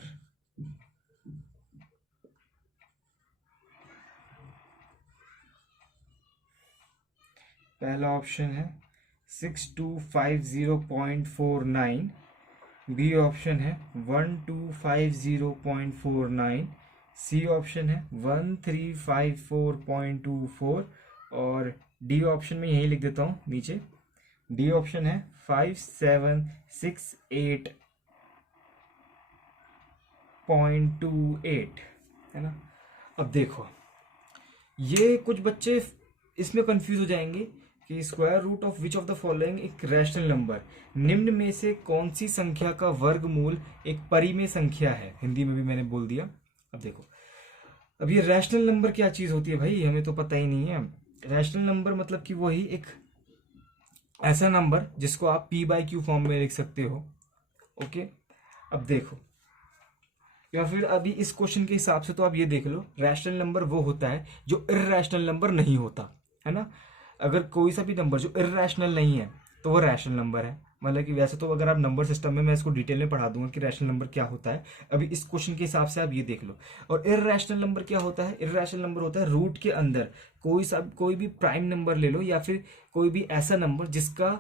पहला ऑप्शन है 6250.49, बी ऑप्शन है 1250.49, सी ऑप्शन है 1354.24 और डी ऑप्शन में यही लिख देता हूँ नीचे, डी ऑप्शन है 5768.28, है ना। अब देखो, ये कुछ बच्चे इसमें कंफ्यूज हो जाएंगे कि square root of which of the following एक रैशनल नंबर, निम्न में से कौन सी संख्या का वर्गमूल एक परिमेय संख्या है। हिंदी में भी मैंने बोल दिया। अब देखो, अब ये रैशनल नंबर क्या चीज होती है भाई, हमें तो पता ही नहीं है। रैशनल नंबर मतलब कि वही एक ऐसा नंबर जिसको आप पी बाई क्यू फॉर्म में लिख सकते हो। ओके, अब देखो, या फिर अभी इस क्वेश्चन के हिसाब से तो आप ये देख लो, रैशनल नंबर वो होता है जो इर्रेशनल नंबर नहीं होता, है ना। अगर कोई सा भी नंबर जो इर्रेशनल नहीं है तो वो रैशनल नंबर है। मतलब कि वैसे तो अगर आप नंबर सिस्टम में, मैं इसको डिटेल में पढ़ा दूंगा कि रैशनल नंबर क्या होता है, अभी इस क्वेश्चन के हिसाब से आप ये देख लो। और इर्रेशनल नंबर क्या होता है? इर्रेशनल नंबर होता है रूट के अंदर कोई भी प्राइम नंबर ले लो या फिर कोई भी ऐसा नंबर जिसका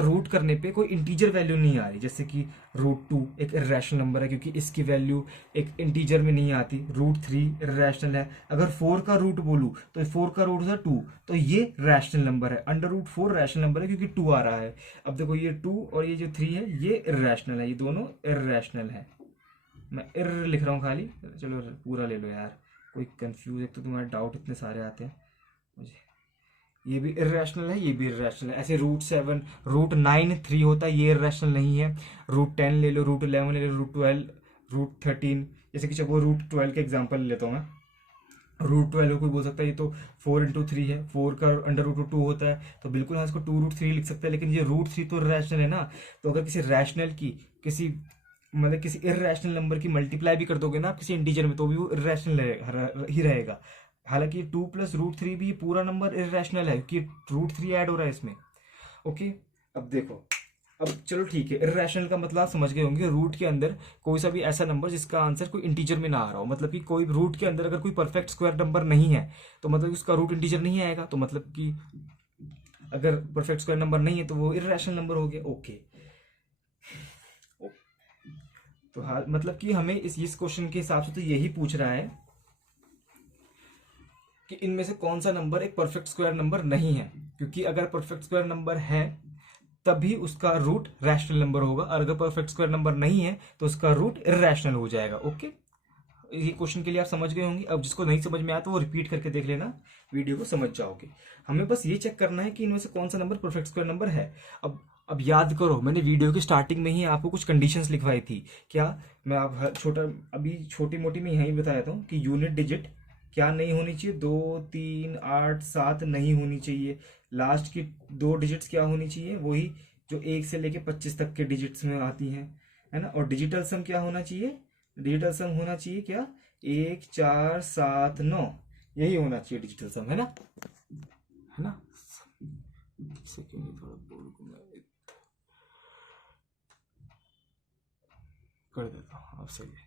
रूट करने पे कोई इंटीजर वैल्यू नहीं आ रही। जैसे कि √2 एक इर्रेशनल नंबर है क्योंकि इसकी वैल्यू एक इंटीजर में नहीं आती। √3 इर्रेशनल है। अगर 4 का रूट बोलूं तो 4 का रूट था 2, तो ये रैशनल नंबर है। √4 रैशनल नंबर है क्योंकि 2 आ रहा है। अब देखो, ये 2 और ये जो 3 है ये इर्रेशनल है, ये दोनों इर्रेशनल है। मैं लिख रहा हूँ खाली, चलो पूरा ले लो यार, कोई कंफ्यूज, एक तो तुम्हारे डाउट इतने सारे आते हैं मुझे। ये भी इर्रेशनल है, ये भी इर्रेशनल है। ऐसे √7 √9 3 होता है, ये इर्रेशनल नहीं है। √10 ले लो, √11 ले लो, √12 √13, जैसे कि चलो √12 के एग्जांपल लेता हूँ मैं। √12 कोई बोल सकता है ये तो 4 × 3 है, 4 का √2 होता है, तो बिल्कुल हाँ इसको 2√3 लिख सकते हैं। लेकिन ये √3 तो रैशनल है ना, तो अगर किसी रैशनल की किसी इर्रेशनल नंबर की मल्टीप्लाई भी कर दोगे ना आप किसी इंटीजर में, तो भी वो इर्रेशनल ही रहेगा। हालांकि 2 + √3 भी पूरा नंबर इर्रेशनल है क्योंकि √3 ऐड हो रहा है इसमें। ओके, अब देखो, अब चलो ठीक है, इर्रेशनल का मतलब आप समझ गए होंगे, रूट के अंदर कोई सा भी ऐसा नंबर जिसका आंसर कोई इंटीजर में ना आ रहा हो। मतलब कि कोई रूट के अंदर अगर कोई परफेक्ट स्क्वायर नंबर नहीं है तो मतलब उसका रूट इंटीजर नहीं आएगा, तो मतलब कि अगर परफेक्ट स्क्वायर नंबर नहीं है तो वो इर्रेशनल नंबर हो गया। ओके, तो हाल मतलब कि हमें इस क्वेश्चन के हिसाब से तो यही पूछ रहा है कि इनमें से कौन सा नंबर एक परफेक्ट स्क्वायर नंबर नहीं है। क्योंकि अगर परफेक्ट स्क्वायर नंबर है तभी उसका रूट रैशनल नंबर होगा, और अगर परफेक्ट स्क्वायर नंबर नहीं है तो उसका रूट इर्रेशनल हो जाएगा। ओके, ये क्वेश्चन के लिए आप समझ गए होंगे। अब जिसको नहीं समझ में आया तो वो रिपीट करके देख लेना, वीडियो को समझ जाओगे। हमें बस ये चेक करना है कि इनमें से कौन सा नंबर परफेक्ट स्क्वायर नंबर है। अब याद करो, मैंने वीडियो की स्टार्टिंग में ही आपको कुछ कंडीशंस लिखवाई थी। क्या मैं आप अभी छोटी मोटी में यही बताया था कि यूनिट डिजिट क्या नहीं होनी चाहिए, 2 3 8 7 नहीं होनी चाहिए। लास्ट की 2 डिजिट्स क्या होनी चाहिए, वही जो 1 से लेके 25 तक के डिजिट्स में आती हैं, है ना। और डिजिटल सम क्या होना चाहिए, डिजिटल सम होना चाहिए क्या, 1 4 7 9, यही होना चाहिए डिजिटल सम, है ना, है ना। सेकेंड थोड़ा बोर्ड को मैं कर देता हूँ, अब सही है।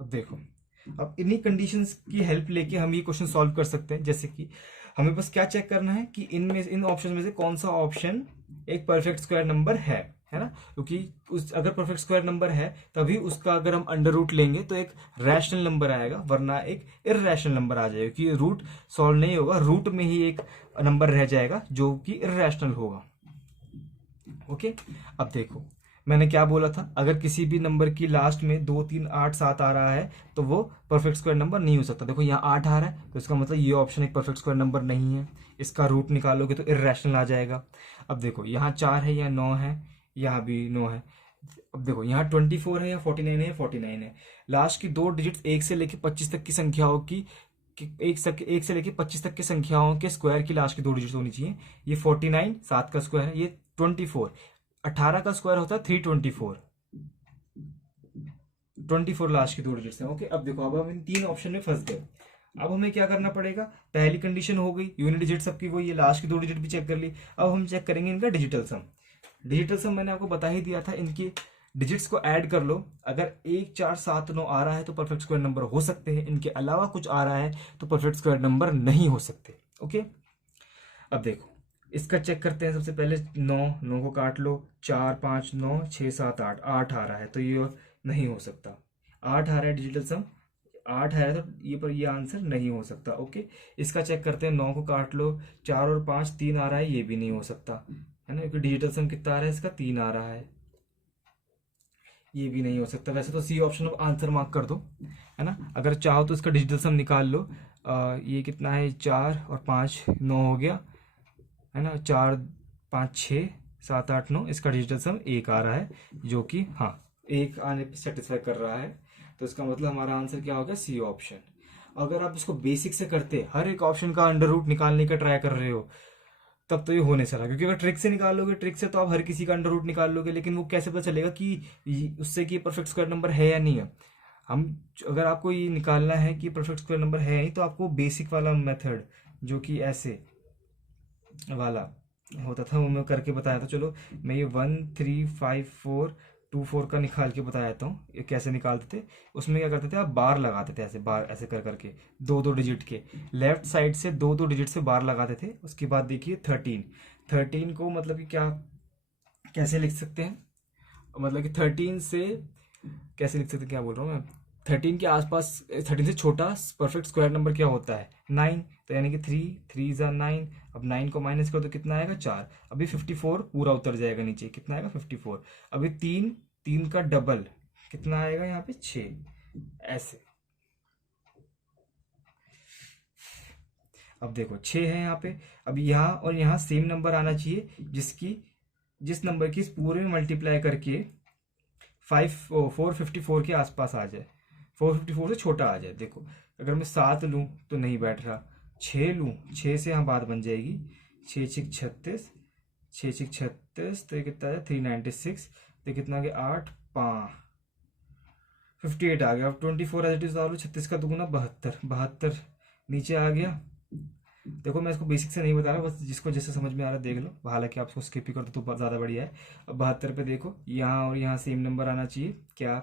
अब देखो, अब इन्हीं कंडीशंस की हेल्प लेके हम ये क्वेश्चन सॉल्व कर सकते हैं। जैसे कि हमें बस क्या चेक करना है कि इन ऑप्शन में से कौन सा ऑप्शन एक परफेक्ट स्क्वायर नंबर है ना। क्योंकि अगर परफेक्ट स्क्वायर नंबर है तभी उसका अगर हम अंडर रूट लेंगे तो एक रैशनल नंबर आएगा, वरना एक इर्रेशनल नंबर आ जाएगा। क्योंकि रूट सॉल्व नहीं होगा, रूट में ही एक नंबर रह जाएगा जो कि इर्रेशनल होगा। ओके, अब देखो मैंने क्या बोला था, अगर किसी भी नंबर की लास्ट में 2 3 8 7 आ रहा है तो वो परफेक्ट स्क्वायर नंबर नहीं हो सकता। देखो यहाँ 8 आ रहा है तो इसका मतलब ये ऑप्शन एक परफेक्ट स्क्वायर नंबर नहीं है। इसका रूट निकालोगे तो इर्रेशनल आ जाएगा। अब देखो यहाँ 4 है या 9 है, यहाँ भी 9 है। अब देखो यहाँ 24 है या 49 है, 49 है। लास्ट की 2 डिजिट्स 1 से लेकर 25 तक की संख्याओं की एक से लेके 25 तक की संख्याओं के स्क्वायर की लास्ट की 2 डिजिट होनी चाहिए। ये 49 7 का स्क्वायर है, ये 24 18 का स्क्वायर होता है 324, 24 लास्ट की 2 डिजिट्स हैं। ओके, अब देखो, अब हम इन 3 ऑप्शन में फंस गए। अब हमें क्या करना पड़ेगा, पहली कंडीशन हो गई यूनिट डिजिट सबकी वही है, लास्ट की 2 डिजिट भी चेक कर ली। अब हम चेक करेंगे इनका डिजिटल सम। डिजिटल सम मैंने आपको बता ही दिया था, इनकी डिजिट्स को ऐड कर लो, अगर 1 4 7 9 आ रहा है तो परफेक्ट स्क्वायर नंबर हो सकते हैं, इनके अलावा कुछ आ रहा है तो परफेक्ट स्क्वायर नंबर नहीं हो सकते। ओके, अब देखो इसका चेक करते हैं। सबसे पहले 9 को काट लो, 4 5 9 6 7 8 8 आ रहा है तो ये नहीं हो सकता। 8 आ रहा है डिजिटल सम, 8 है तो ये आंसर नहीं हो सकता। ओके, इसका चेक करते हैं। 9 को काट लो, 4 और 5 3 आ रहा है, ये भी नहीं हो सकता है ना, क्योंकि डिजिटल सम कितना आ रहा है इसका, 3 आ रहा है, ये भी नहीं हो सकता। वैसे तो C option of answer mark कर दो, है ना। अगर चाहो तो इसका डिजिटल सम निकाल लो। ये कितना है, 4 और 5 9 हो गया, है ना। 4 5 6 7 8 9, इसका डिजिटल सम 1 आ रहा है, जो कि हाँ 1 आने पे सेटिस्फाई कर रहा है। तो इसका मतलब हमारा आंसर क्या हो गया, सी ऑप्शन। अगर आप इसको बेसिक से करते, हर एक ऑप्शन का अंडर रूट निकालने का ट्राई कर रहे हो, तब तो ये होने चला। क्योंकि अगर ट्रिक से निकालोगे, ट्रिक से तो आप हर किसी का अंडर रूट निकाल लोगे, लेकिन वो कैसे पता चलेगा कि उससे कि परफेक्ट स्क्वायर नंबर है या नहीं है। हम अगर आपको ये निकालना है कि परफेक्ट स्क्वायर नंबर है नहीं, तो आपको बेसिक वाला मेथड जो कि ऐसे वाला होता था वो मैं करके बताया था। चलो मैं ये 1 3 5 4 2 4 का निकाल के बता देता हूँ ये कैसे निकालते थे। उसमें क्या करते थे, आप बार लगाते थे, ऐसे बार ऐसे कर करके 2 डिजिट के लेफ्ट साइड से 2 डिजिट से बार लगाते थे। उसके बाद देखिए 13 को मतलब कि क्या कैसे लिख सकते हैं, मतलब कि 13 से कैसे लिख सकते हैं, क्या बोल रहा हूँ मैं, 13 के आसपास, 13 से छोटा परफेक्ट स्क्वायर नंबर क्या होता है, 9। तो यानी कि 3 3 9। अब 9 को माइनस करो तो कितना आएगा, 4। अभी 54 पूरा उतर जाएगा नीचे, कितना आएगा 54। अभी 3 का डबल कितना आएगा यहाँ पे, 6। ऐसे अब देखो 6 है यहाँ पे। अब यहाँ और यहाँ सेम नंबर आना चाहिए, जिस नंबर की इस पूरे में मल्टीप्लाई करके 454 के आसपास आ जाए, 454 से छोटा आ जाए। देखो अगर मैं 7 लूँ तो नहीं बैठ रहा, 6 लूँ, 6 से यहाँ बात बन जाएगी, 6 6 36, 6 6 36, तो ये कितना है 396, तो ये कितना आ गया 8 5 58 आ गया। अब 24 एज इट इज डालो, 36 का दुगुना 72, 72 नीचे आ गया। देखो मैं इसको बेसिक से नहीं बता रहा, बस जिसको जैसे समझ में आ रहा है देख लो, हालांकि आप उसको स्किप ही कर दो तो ज़्यादा बढ़िया है। अब 72 पे देखो, यहाँ और यहाँ सेम नंबर आना चाहिए, क्या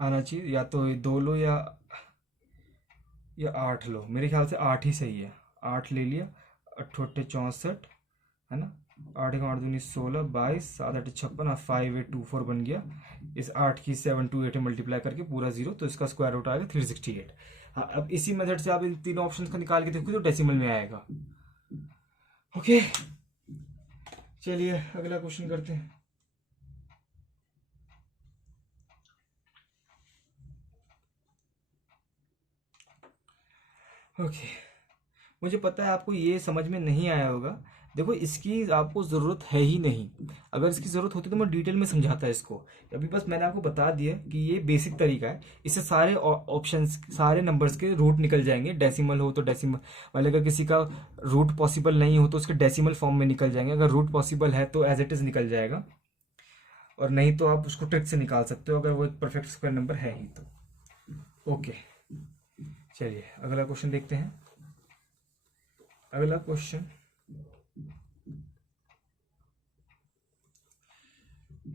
आना चाहिए, या तो 2 लो या 8 लो। मेरे ख्याल से 8 ही सही है, 8 ले लिया। 8 8 64 है ना, 8 8 दूनी 16, 22 7 8 56, 5824 बन गया। इस 8 की 7 2 8 मल्टीप्लाई करके पूरा 0, तो इसका स्क्वायर रूट आ गया 368। हाँ, अब इसी मेथड से आप इन तीनों ऑप्शन को निकाल के देखो तो डेसिमल में आएगा। ओके, चलिए अगला क्वेश्चन करते हैं। ओके, मुझे पता है आपको ये समझ में नहीं आया होगा। देखो इसकी आपको ज़रूरत है ही नहीं, अगर इसकी ज़रूरत होती तो मैं डिटेल में समझाता इसको। अभी बस मैंने आपको बता दिया कि ये बेसिक तरीका है, इससे सारे ऑप्शंस, सारे नंबर्स के रूट निकल जाएंगे। डेसिमल हो तो डेसिमल वाले, अगर किसी का रूट पॉसिबल नहीं हो तो उसके डेसिमल फॉर्म में निकल जाएंगे, अगर रूट पॉसिबल है तो एज इट इज़ निकल जाएगा, और नहीं तो आप उसको ट्रिक से निकाल सकते हो अगर वो एक परफेक्ट स्क्वायर नंबर है ही तो। ओके, चलिए अगला क्वेश्चन देखते हैं। अगला क्वेश्चन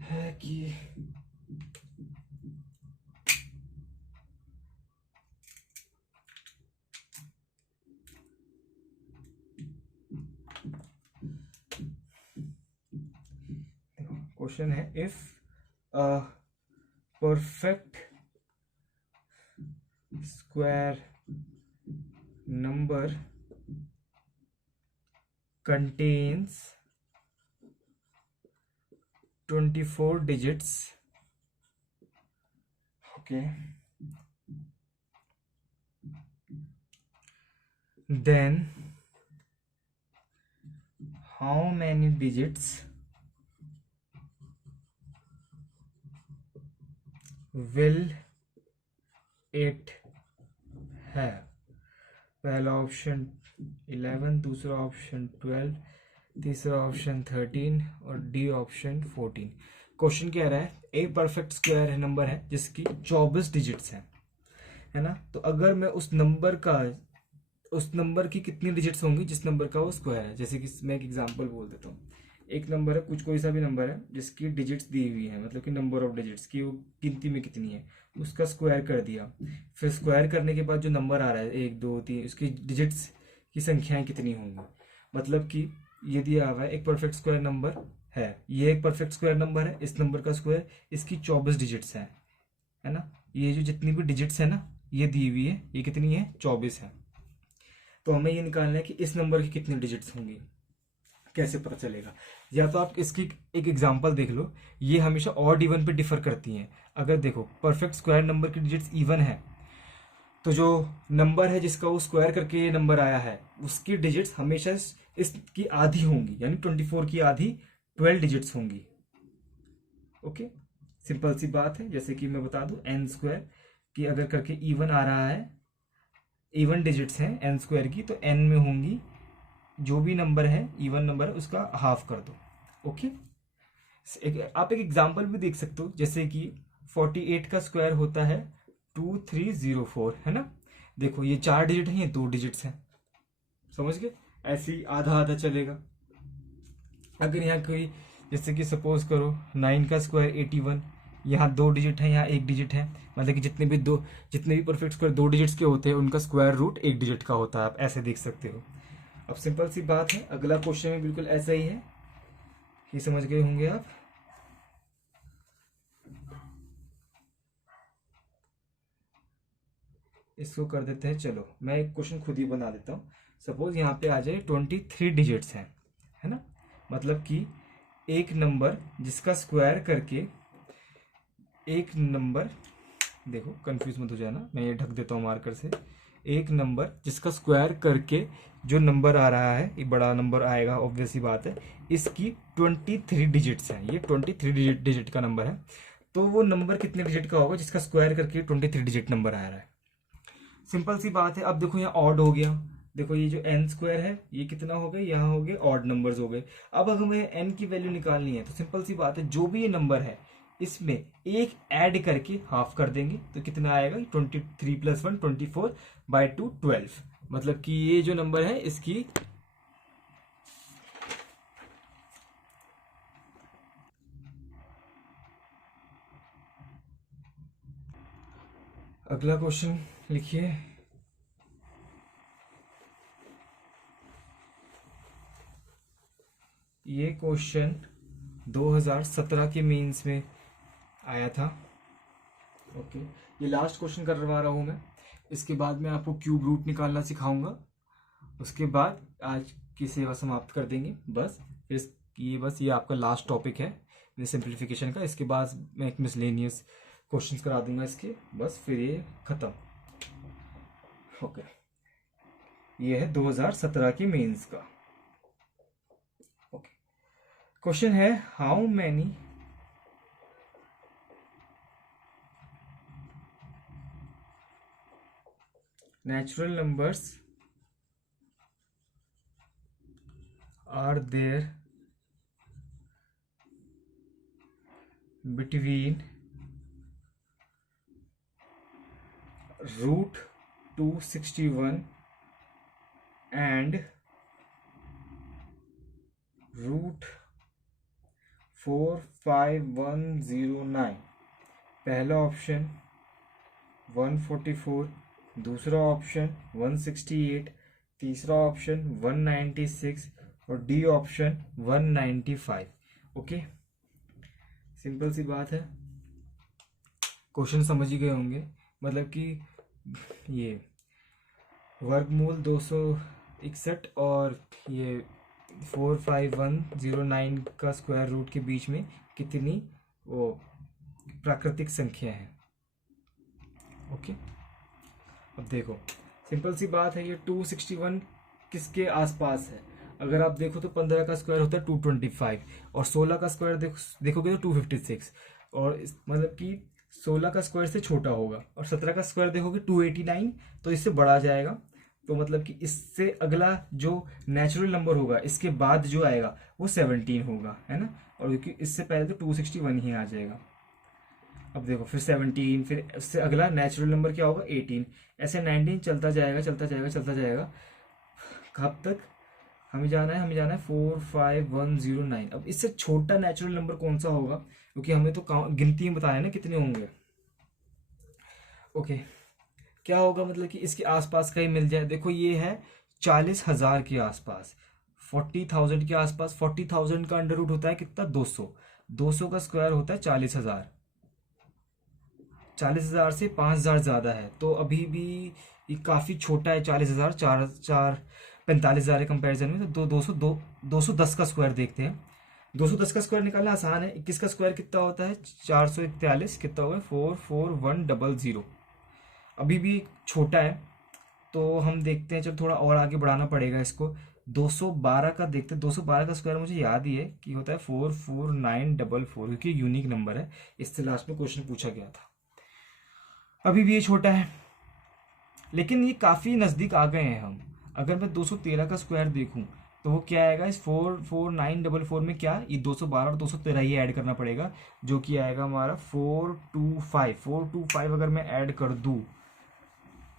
है कि क्वेश्चन है, if a perfect square number contains 24 digits, okay, then how many digits will it have? पहला ऑप्शन 11, दूसरा ऑप्शन 12, तीसरा ऑप्शन 13 और डी ऑप्शन 14। क्वेश्चन क्या रहा है, एक परफेक्ट स्क्वायर नंबर है जिसकी 24 डिजिट्स हैं, है ना। तो अगर मैं उस नंबर की कितनी डिजिट्स होंगी जिस नंबर का वो स्क्वायर है। जैसे कि मैं एक एग्जांपल बोल देता हूँ, एक नंबर है, कोई सा भी नंबर है जिसकी डिजिट्स दी हुई है, मतलब कि नंबर ऑफ डिजिट्स की वो गिनती में कितनी है, उसका स्क्वायर कर दिया। फिर स्क्वायर करने के बाद जो नंबर आ रहा है 1 2 3, उसकी डिजिट्स की संख्याएं कितनी होंगी। मतलब कि ये दिया हुआ है एक परफेक्ट स्क्वायर नंबर है, ये एक परफेक्ट स्क्वायर नंबर है, इस नंबर का स्क्वायर, इसकी 24 डिजिट्स है ना। ये जो जितनी भी डिजिट्स है ना ये दी हुई है, ये कितनी है, 24 है। तो हमें ये निकालना है कि इस नंबर की कितनी डिजिट्स होंगी। कैसे पता चलेगा, या तो आप इसकी एक एग्जांपल देख लो, ये हमेशा ऑड इवन पे डिफर करती हैं। अगर देखो परफेक्ट स्क्वायर नंबर की डिजिट्स इवन है, तो जो नंबर है जिसका वो स्क्वायर करके ये नंबर आया है उसकी डिजिट्स हमेशा इसकी आधी होंगी, यानी 24 की आधी 12 डिजिट्स होंगी। ओके, सिंपल सी बात है। जैसे कि मैं बता दूं एन स्क्वायर की अगर करके इवन आ रहा है, इवन डिजिट्स हैं एन स्क्वायर की, तो एन में होंगी जो भी नंबर है इवन नंबर है उसका हाफ कर दो। ओके, आप एक एग्जांपल भी देख सकते हो, जैसे कि 48 का स्क्वायर होता है 2304, है ना। देखो ये 4 डिजिट है, ये 2 डिजिट्स हैं, समझ गए। ऐसे ही आधा आधा चलेगा। अगर यहाँ कोई जैसे कि सपोज करो 9 का स्क्वायर 81, यहाँ 2 डिजिट है, यहाँ 1 डिजिट है, मतलब कि जितने भी परफेक्ट स्क्वायर 2 डिजिट्स के होते हैं उनका स्क्वायर रूट 1 डिजिट का होता है, आप ऐसे देख सकते हो। अब सिंपल सी बात है, अगला क्वेश्चन में बिल्कुल ऐसा ही है, ये समझ गए होंगे आप। इसको कर देते हैं, चलो मैं एक क्वेश्चन खुद ही बना देता हूँ। सपोज यहाँ पे आ जाए 23 डिजिट्स हैं, है ना। मतलब कि एक नंबर जिसका स्क्वायर करके, एक नंबर, देखो कंफ्यूज मत हो जाना, मैं ये ढक देता हूँ मार्कर से। एक नंबर जिसका स्क्वायर करके जो नंबर आ रहा है, ये बड़ा नंबर आएगा, ऑब्वियस ही बात है, इसकी 23 डिजिट्स हैं, ये 23 डिजिट का नंबर है। तो वो नंबर कितने डिजिट का होगा जिसका स्क्वायर करके 23 डिजिट नंबर आ रहा है। सिंपल सी बात है। अब देखो यहाँ ऑड हो गया, देखो ये जो एन स्क्वायर है ये कितना हो गया, यहाँ हो गए ऑड नंबर्स हो गए। अब अगर हमें एन की वैल्यू निकालनी है तो सिंपल सी बात है, जो भी ये नंबर है इसमें एक ऐड करके हाफ कर देंगे तो कितना आएगा, 23 + 1 24/2 12। मतलब कि ये जो नंबर है इसकी अगला क्वेश्चन लिखिए। ये क्वेश्चन 2017 के मेंस में आया था। ओके, ये लास्ट क्वेश्चन करवा रहा हूँ मैं, इसके बाद मैं आपको क्यूब रूट निकालना सिखाऊंगा, उसके बाद आज की सेवा समाप्त कर देंगे बस। बस ये आपका लास्ट टॉपिक है सिंप्लीफिकेशन का, इसके बाद मैं एक मिसलेनियस क्वेश्चंस करा दूंगा इसके, बस फिर ये खत्म। ओके, ये है 2017 की मेंस का। ओके, क्वेश्चन है how many natural numbers are there between root 261 and root 45109। पहला ऑप्शन 144, दूसरा ऑप्शन 168, तीसरा ऑप्शन 196 और डी ऑप्शन 195। ओके, सिंपल सी बात है, क्वेश्चन समझ ही गए होंगे। मतलब कि ये वर्गमूल 261 और ये 45109 का स्क्वायर रूट के बीच में कितनी वो प्राकृतिक संख्या है। ओके, अब देखो सिंपल सी बात है, ये 261 किसके आसपास है। अगर आप देखो तो 15 का स्क्वायर होता है 225 और 16 का स्क्वायर देखोगे तो 256, और मतलब कि 16 का स्क्वायर से छोटा होगा, और 17 का स्क्वायर देखोगे 289, तो इससे बड़ा जाएगा। तो मतलब कि इससे अगला जो नेचुरल नंबर होगा इसके बाद जो आएगा वो 17 होगा, है ना। और क्योंकि इससे पहले तो 261 ही आ जाएगा। अब देखो फिर 17, फिर इससे अगला नेचुरल नंबर क्या होगा 18, ऐसे 19 चलता जाएगा चलता जाएगा चलता जाएगा। कब तक हमें जाना है, हमें जाना है 45109। अब इससे छोटा नेचुरल नंबर कौन सा होगा, क्योंकि हमें तो गिनती में बताया ना कितने होंगे। ओके, क्या होगा मतलब कि इसके आसपास का ही मिल जाए। देखो ये है 40,000 के आसपास, 40,000 के आसपास। 40,000 का अंडर रूट होता है कितना 200, 200 का स्क्वायर होता है 40,000। 40,000 से 5,000 ज्यादा है, तो अभी भी ये काफी छोटा है। 40,000 चार चार 45,000 के कंपेरिजन में। तो 210 का स्क्वायर देखते हैं। 210 का स्क्वायर निकालना आसान है। 21 का स्क्वायर कितना होता है 441, कितना होगा 44100। अभी भी छोटा है, तो हम देखते हैं। चलो थोड़ा और आगे बढ़ाना पड़ेगा इसको। 212 का देखते हैं। 212 का स्क्वायर मुझे याद ही है कि होता है 44944, क्योंकि यूनिक नंबर है। इससे लास्ट में क्वेश्चन पूछा गया था। अभी भी ये छोटा है, लेकिन ये काफ़ी नज़दीक आ गए हैं हम। अगर मैं 213 का स्क्वायर देखूं तो वो क्या आएगा इस 44944 में, क्या ये 212 और 213 ही ऐड करना पड़ेगा, जो कि आएगा हमारा 425। अगर मैं ऐड कर दूं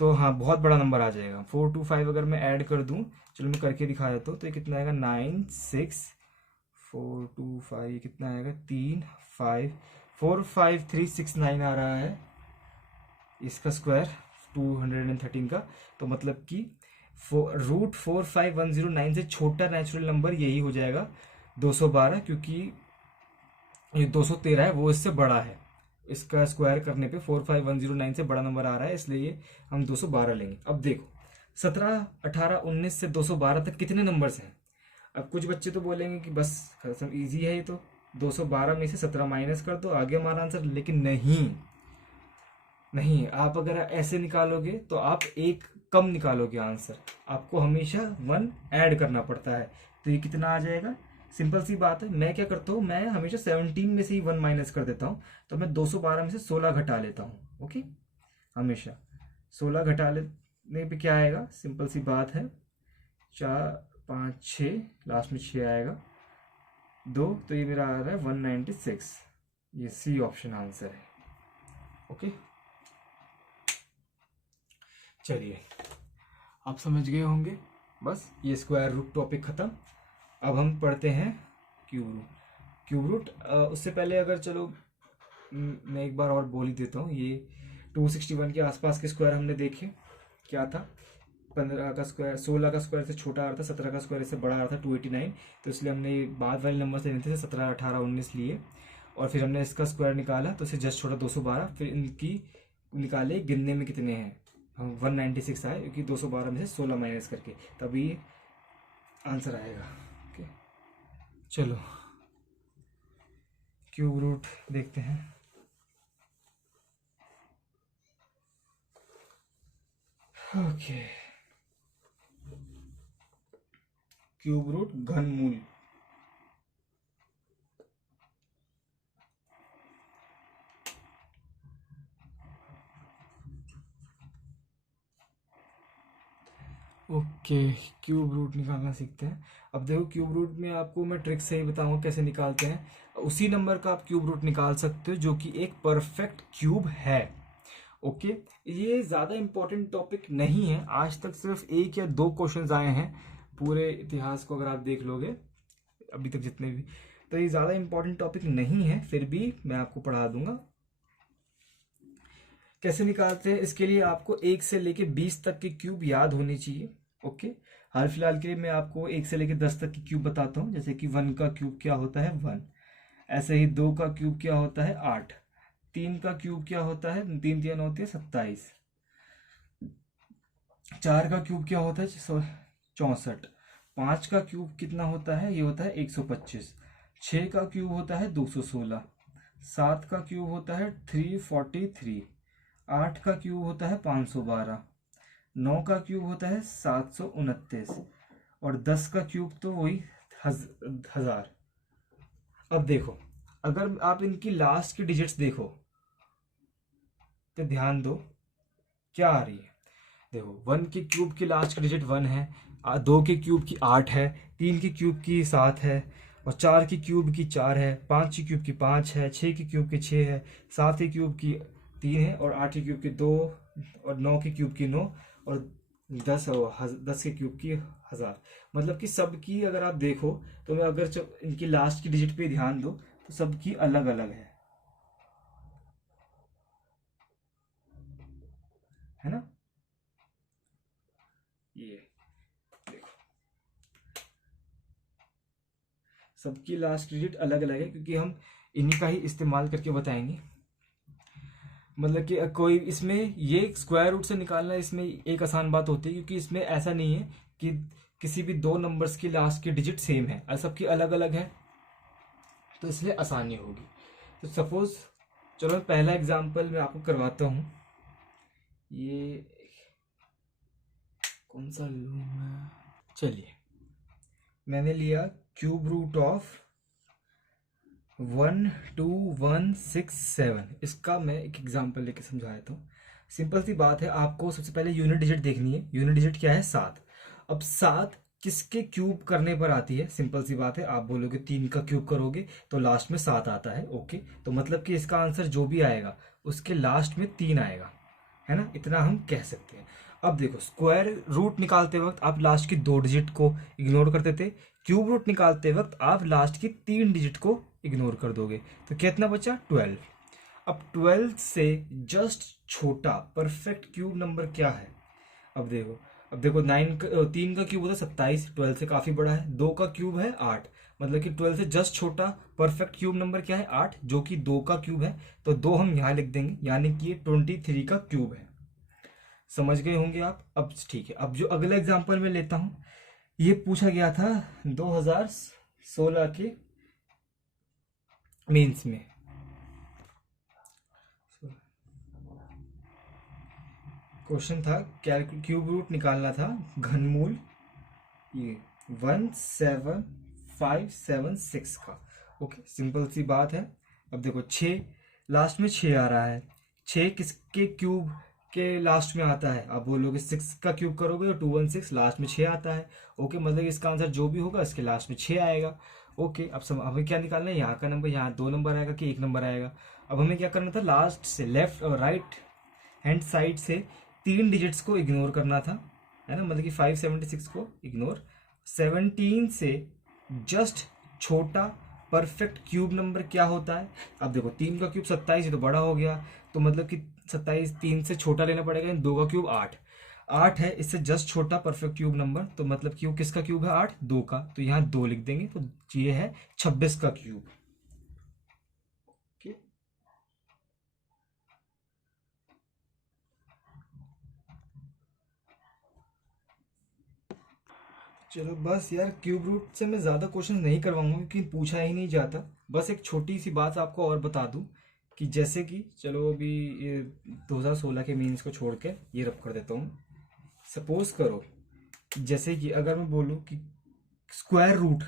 तो हाँ बहुत बड़ा नंबर आ जाएगा। 425 अगर मैं ऐड कर दूं, चलो मैं करके दिखा देता हूँ। तो ये कितना आएगा 96,425, ये कितना आएगा 45369 आ रहा है इसका स्क्वायर 213 का। तो मतलब कि √45109 से छोटा नेचुरल नंबर यही हो जाएगा 212, क्योंकि ये 213 है वो इससे बड़ा है। इसका स्क्वायर करने पे 45109 से बड़ा नंबर आ रहा है, इसलिए हम 212 लेंगे। अब देखो 17, 18, 19 से 212 तक कितने नंबर्स हैं। अब कुछ बच्चे तो बोलेंगे कि बस खत्म, इजी है ये तो, 212 में से 17 माइनस कर दो, आगे हमारा आंसर। लेकिन नहीं नहीं, आप अगर ऐसे निकालोगे तो आप एक कम निकालोगे आंसर। आपको हमेशा 1 ऐड करना पड़ता है। तो ये कितना आ जाएगा, सिंपल सी बात है। मैं क्या करता हूँ, मैं हमेशा 17 में से ही 1 माइनस कर देता हूँ। तो मैं 212 में से 16 घटा लेता हूँ। ओके, हमेशा 16 घटा लेने पे क्या आएगा, सिंपल सी बात है, 4, 5, 6, लास्ट में 6 आएगा 2, तो ये मेरा आ रहा है 196। ये सी ऑप्शन आंसर है। ओके, चलिए आप समझ गए होंगे। बस ये स्क्वायर रूट टॉपिक ख़त्म। अब हम पढ़ते हैं क्यूब रूट। क्यूब रूट उससे पहले अगर चलो मैं एक बार और बोल ही देता हूँ। ये 261 के आसपास के स्क्वायर हमने देखे, क्या था 15 का स्क्वायर 16 का स्क्वायर से छोटा आ रहा था, 17 का स्क्वायर से बड़ा आ रहा था 289। तो इसलिए हमने बाद वाले नंबर से लेने थे 17, 18, 19 लिए, और फिर हमने इसका स्क्वायर निकाला तो इससे जस्ट छोटा 212। फिर इनकी निकाले गिनने में कितने हैं, हम 196 आए, क्योंकि 212 में से 16 माइनस करके, तभी आंसर आएगा। ओके, चलो क्यूब रूट देखते हैं। ओके, क्यूब रूट घनमूल। ओके, क्यूब रूट निकालना सीखते हैं। अब देखो क्यूब रूट में आपको मैं ट्रिक से ही बताऊंगा कैसे निकालते हैं। उसी नंबर का आप क्यूब रूट निकाल सकते हो जो कि एक परफेक्ट क्यूब है। ओके, ये ज़्यादा इम्पोर्टेंट टॉपिक नहीं है। आज तक सिर्फ 1 या 2 क्वेश्चंस आए हैं पूरे इतिहास को अगर आप देख लोगे अभी तक जितने भी। तो ये ज़्यादा इम्पोर्टेंट टॉपिक नहीं है, फिर भी मैं आपको पढ़ा दूंगा कैसे निकालते हैं। इसके लिए आपको 1 से लेके 20 तक के क्यूब याद होने चाहिए। ओके, हाल फिलहाल के लिए मैं आपको 1 से लेके 10 तक के क्यूब बताता हूँ। जैसे कि 1 का क्यूब क्या होता है 1, ऐसे ही 2 का क्यूब क्या होता है 8, 3 का क्यूब क्या होता है 3 3 होती है 27, 4 का क्यूब क्या होता है 64, 5 का क्यूब कितना होता है, ये होता है 125, 6 का क्यूब होता है 216, 7 का क्यूब होता है 343, 8 का क्यूब होता है 512, 9 का क्यूब होता है 729, और 10 का क्यूब तो वही 1000। अब देखो अगर आप इनकी लास्ट की डिजिट्स देखो तो ध्यान दो क्या आ रही है। देखो 1 के क्यूब की लास्ट डिजिट 1 है, 2 के क्यूब की 8 है, 3 के क्यूब की 7 है, और 4 की क्यूब की 4 है, 5 की क्यूब की 5 है, 6 की क्यूब की 6 है, 7 की क्यूब की 3 है, और 8 की क्यूब की 2, और 9 की क्यूब की 9, और 10 के क्यूब की 1000। मतलब कि सबकी अगर आप देखो तो मैं अगर इनकी लास्ट की डिजिट पे ध्यान दो तो सबकी अलग अलग है ना। ये देखो सबकी लास्ट डिजिट अलग अलग है, क्योंकि हम इन्हीं का ही इस्तेमाल करके बताएंगे। मतलब कि कोई इसमें ये स्क्वायर रूट से निकालना इसमें एक आसान बात होती है, क्योंकि इसमें ऐसा नहीं है कि किसी भी दो नंबर्स की लास्ट की डिजिट सेम है, और सबकी अलग अलग है, तो इसलिए आसानी होगी। तो सपोज चलो मैं पहला एग्जांपल मैं आपको करवाता हूँ। ये कौन सा लूँ मैं, चलिए मैंने लिया क्यूब रूट ऑफ 12167। इसका मैं एक एग्जांपल लेके समझा देता हूँ। सिंपल सी बात है, आपको सबसे पहले यूनिट डिजिट देखनी है। यूनिट डिजिट क्या है, 7। अब 7 किसके क्यूब करने पर आती है, सिंपल सी बात है, आप बोलोगे 3 का क्यूब करोगे तो लास्ट में 7 आता है। ओके, तो मतलब कि इसका आंसर जो भी आएगा उसके लास्ट में 3 आएगा, है ना, इतना हम कह सकते हैं। अब देखो स्क्वायर रूट निकालते वक्त आप लास्ट की 2 डिजिट को इग्नोर करते थे, क्यूब रूट निकालते वक्त आप लास्ट की 3 डिजिट को इग्नोर कर दोगे, तो कितना बचा 12। अब 12 से जस्ट छोटा परफेक्ट क्यूब नंबर क्या है, अब देखो 3 का क्यूब होता है 27, 12 से काफी बड़ा है। 2 का क्यूब है 8, मतलब कि 12 से जस्ट छोटा परफेक्ट क्यूब नंबर क्या है 8, जो कि 2 का क्यूब है, तो 2 हम यहां लिख देंगे, यानी कि ये 23 का क्यूब है। समझ गए होंगे आप। अब ठीक है, अब जो अगला एग्जांपल मैं लेता हूं, ये पूछा गया था 2016 के मेंस में। क्वेश्चन था क्यूब रूट निकालना था घनमूल ये 17576 का। ओके, सिंपल सी बात है। अब देखो 6 लास्ट में 6 आ रहा है, 6 किसके क्यूब के लास्ट में आता है, आप बोलोगे 6 का क्यूब करोगे तो 216, लास्ट में 6 आता है। ओके, मतलब इसका आंसर जो भी होगा इसके लास्ट में 6 आएगा। ओके, अब हमें क्या निकालना है, यहाँ का नंबर, यहाँ 2 नंबर आएगा कि 1 नंबर आएगा। अब हमें क्या करना था, लास्ट से लेफ्ट और राइट हैंड साइड से 3 डिजिट्स को इग्नोर करना था, है ना, मतलब कि 576 को इग्नोर। 17 से जस्ट छोटा परफेक्ट क्यूब नंबर क्या होता है, अब देखो 3 का क्यूब 27 तो बड़ा हो गया, तो मतलब कि 27 3 से छोटा लेना पड़ेगा। 2 का क्यूब 8 है, इससे जस्ट छोटा परफेक्ट क्यूब नंबर, तो मतलब क्यूब किसका क्यूब है 8, 2 का, तो यहाँ 2 लिख देंगे, तो ये है 26 का क्यूब। चलो बस यार, क्यूब रूट से मैं ज़्यादा क्वेश्चन नहीं करवाऊंगा क्योंकि पूछा ही नहीं जाता। बस एक छोटी सी बात आपको और बता दूं कि जैसे कि चलो अभी ये 2016 के मीन्स को छोड़ के ये रब कर देता हूँ। सपोज करो जैसे कि अगर मैं बोलूँ कि स्क्वायर रूट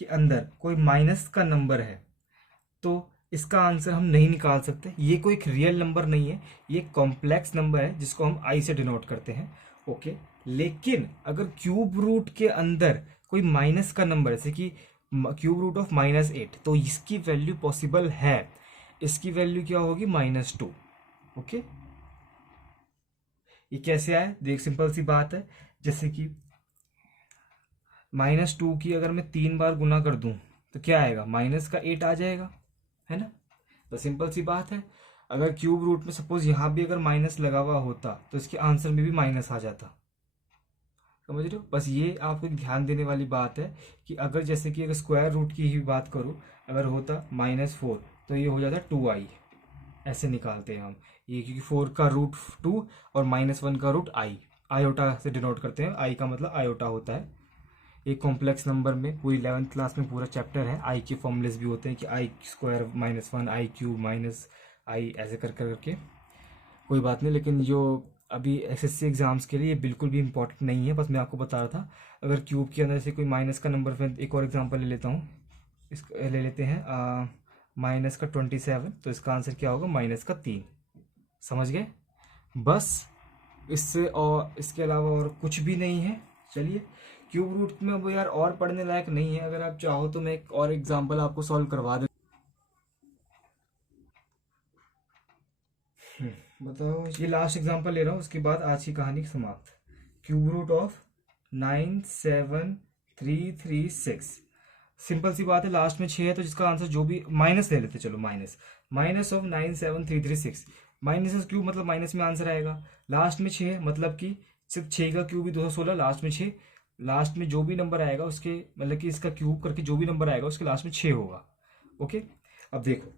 के अंदर कोई माइनस का नंबर है, तो इसका आंसर हम नहीं निकाल सकते। ये कोई एक रियल नंबर नहीं है, ये कॉम्प्लेक्स नंबर है जिसको हम आई से डिनोट करते हैं। ओके, लेकिन अगर क्यूब रूट के अंदर कोई माइनस का नंबर, जैसे कि क्यूब रूट ऑफ -8, तो इसकी वैल्यू पॉसिबल है। इसकी वैल्यू क्या होगी, -2। ओके, ये कैसे आए, देख सिंपल सी बात है, जैसे कि -2 की अगर मैं 3 बार गुना कर दूं तो क्या आएगा, -8 आ जाएगा, है ना। तो सिंपल सी बात है, अगर क्यूब रूट में सपोज यहां भी अगर माइनस लगा हुआ होता तो इसके आंसर में भी माइनस आ जाता। समझ रहे हो, बस ये आपको एक ध्यान देने वाली बात है कि अगर जैसे कि अगर स्क्वायर रूट की ही बात करूं, अगर होता -4 तो ये हो जाता 2i, ऐसे निकालते हैं हम ये, क्योंकि 4 का रूट 2 और -1 का रूट i, आयोटा से डिनोट करते हैं, आई का मतलब आयोटा होता है। एक कॉम्प्लेक्स नंबर में पूरी 11th क्लास में पूरा चैप्टर है, आई के फॉर्मूलेस भी होते हैं कि आई स्क्वायर -1 आई क्यूब माइनस आई, ऐसे कर करके, कोई बात नहीं। लेकिन जो अभी एसएससी एग्जाम्स के लिए ये बिल्कुल भी इंपॉर्टेंट नहीं है, बस मैं आपको बता रहा था। अगर क्यूब के अंदर से कोई माइनस का नंबर, फिर एक और एग्जांपल ले लेता हूँ, इस ले लेते हैं -27, तो इसका आंसर क्या होगा, -3। समझ गए, बस इससे और इसके अलावा और कुछ भी नहीं है। चलिए, क्यूब रूट में वो यार और पढ़ने लायक नहीं है, अगर आप चाहो तो मैं एक और एग्जांपल आपको सॉल्व करवा दे। बताओ, ये लास्ट एग्जांपल ले रहा हूँ, उसके बाद आज की कहानी समाप्त। Cube root of 97336। सिंपल सी बात है, लास्ट में 6 है तो जिसका आंसर जो भी, माइनस ले लेते चलो, माइनस ऑफ 97336। माइनस क्यूब मतलब माइनस में आंसर आएगा। लास्ट में 6 है मतलब कि सिर्फ 6 का क्यूब ही 216, लास्ट में 6। लास्ट में जो भी नंबर आएगा उसके, मतलब कि इसका क्यूब करके जो भी नंबर आएगा उसके लास्ट में 6 होगा। ओके, अब देखो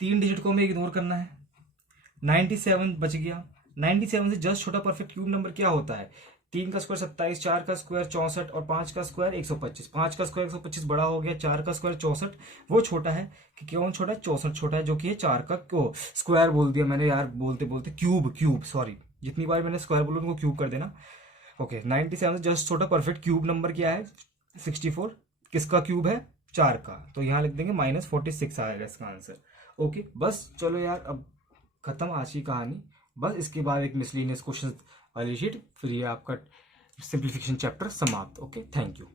3 डिजिट को हमें इग्नोर करना है। 97 बच गया। 97 से जस्ट छोटा परफेक्ट क्यूब नंबर क्या होता है? 3 का स्क्वायर 27, 4 का स्क्वायर 64 और 5 का स्क्वायर 125। 5 का स्क्वायर 125 बड़ा हो गया, 4 का स्क्वायर 64, वो छोटा है कि कौन छोटा है? 64 छोटा है, जो कि है 4 का क्यों स्क्वायर बोल दिया मैंने यार, बोलते बोलते क्यूब सॉरी, जितनी बार मैंने स्क्वायर बोला उनको क्यूब कर देना। ओके, 97 से जस्ट छोटा परफेक्ट क्यूब नंबर क्या है? 64। किसका क्यूब है? 4 का, तो यहाँ लिख देंगे -46 आएगा इसका आंसर। ओके, बस चलो यार, अब खत्म आज की कहानी। बस इसके बाद एक मिसलिनियस क्वेश्चन वाली शीट, फिर ये आपका सिंप्लीफिकेशन चैप्टर समाप्त। Okay, thank you.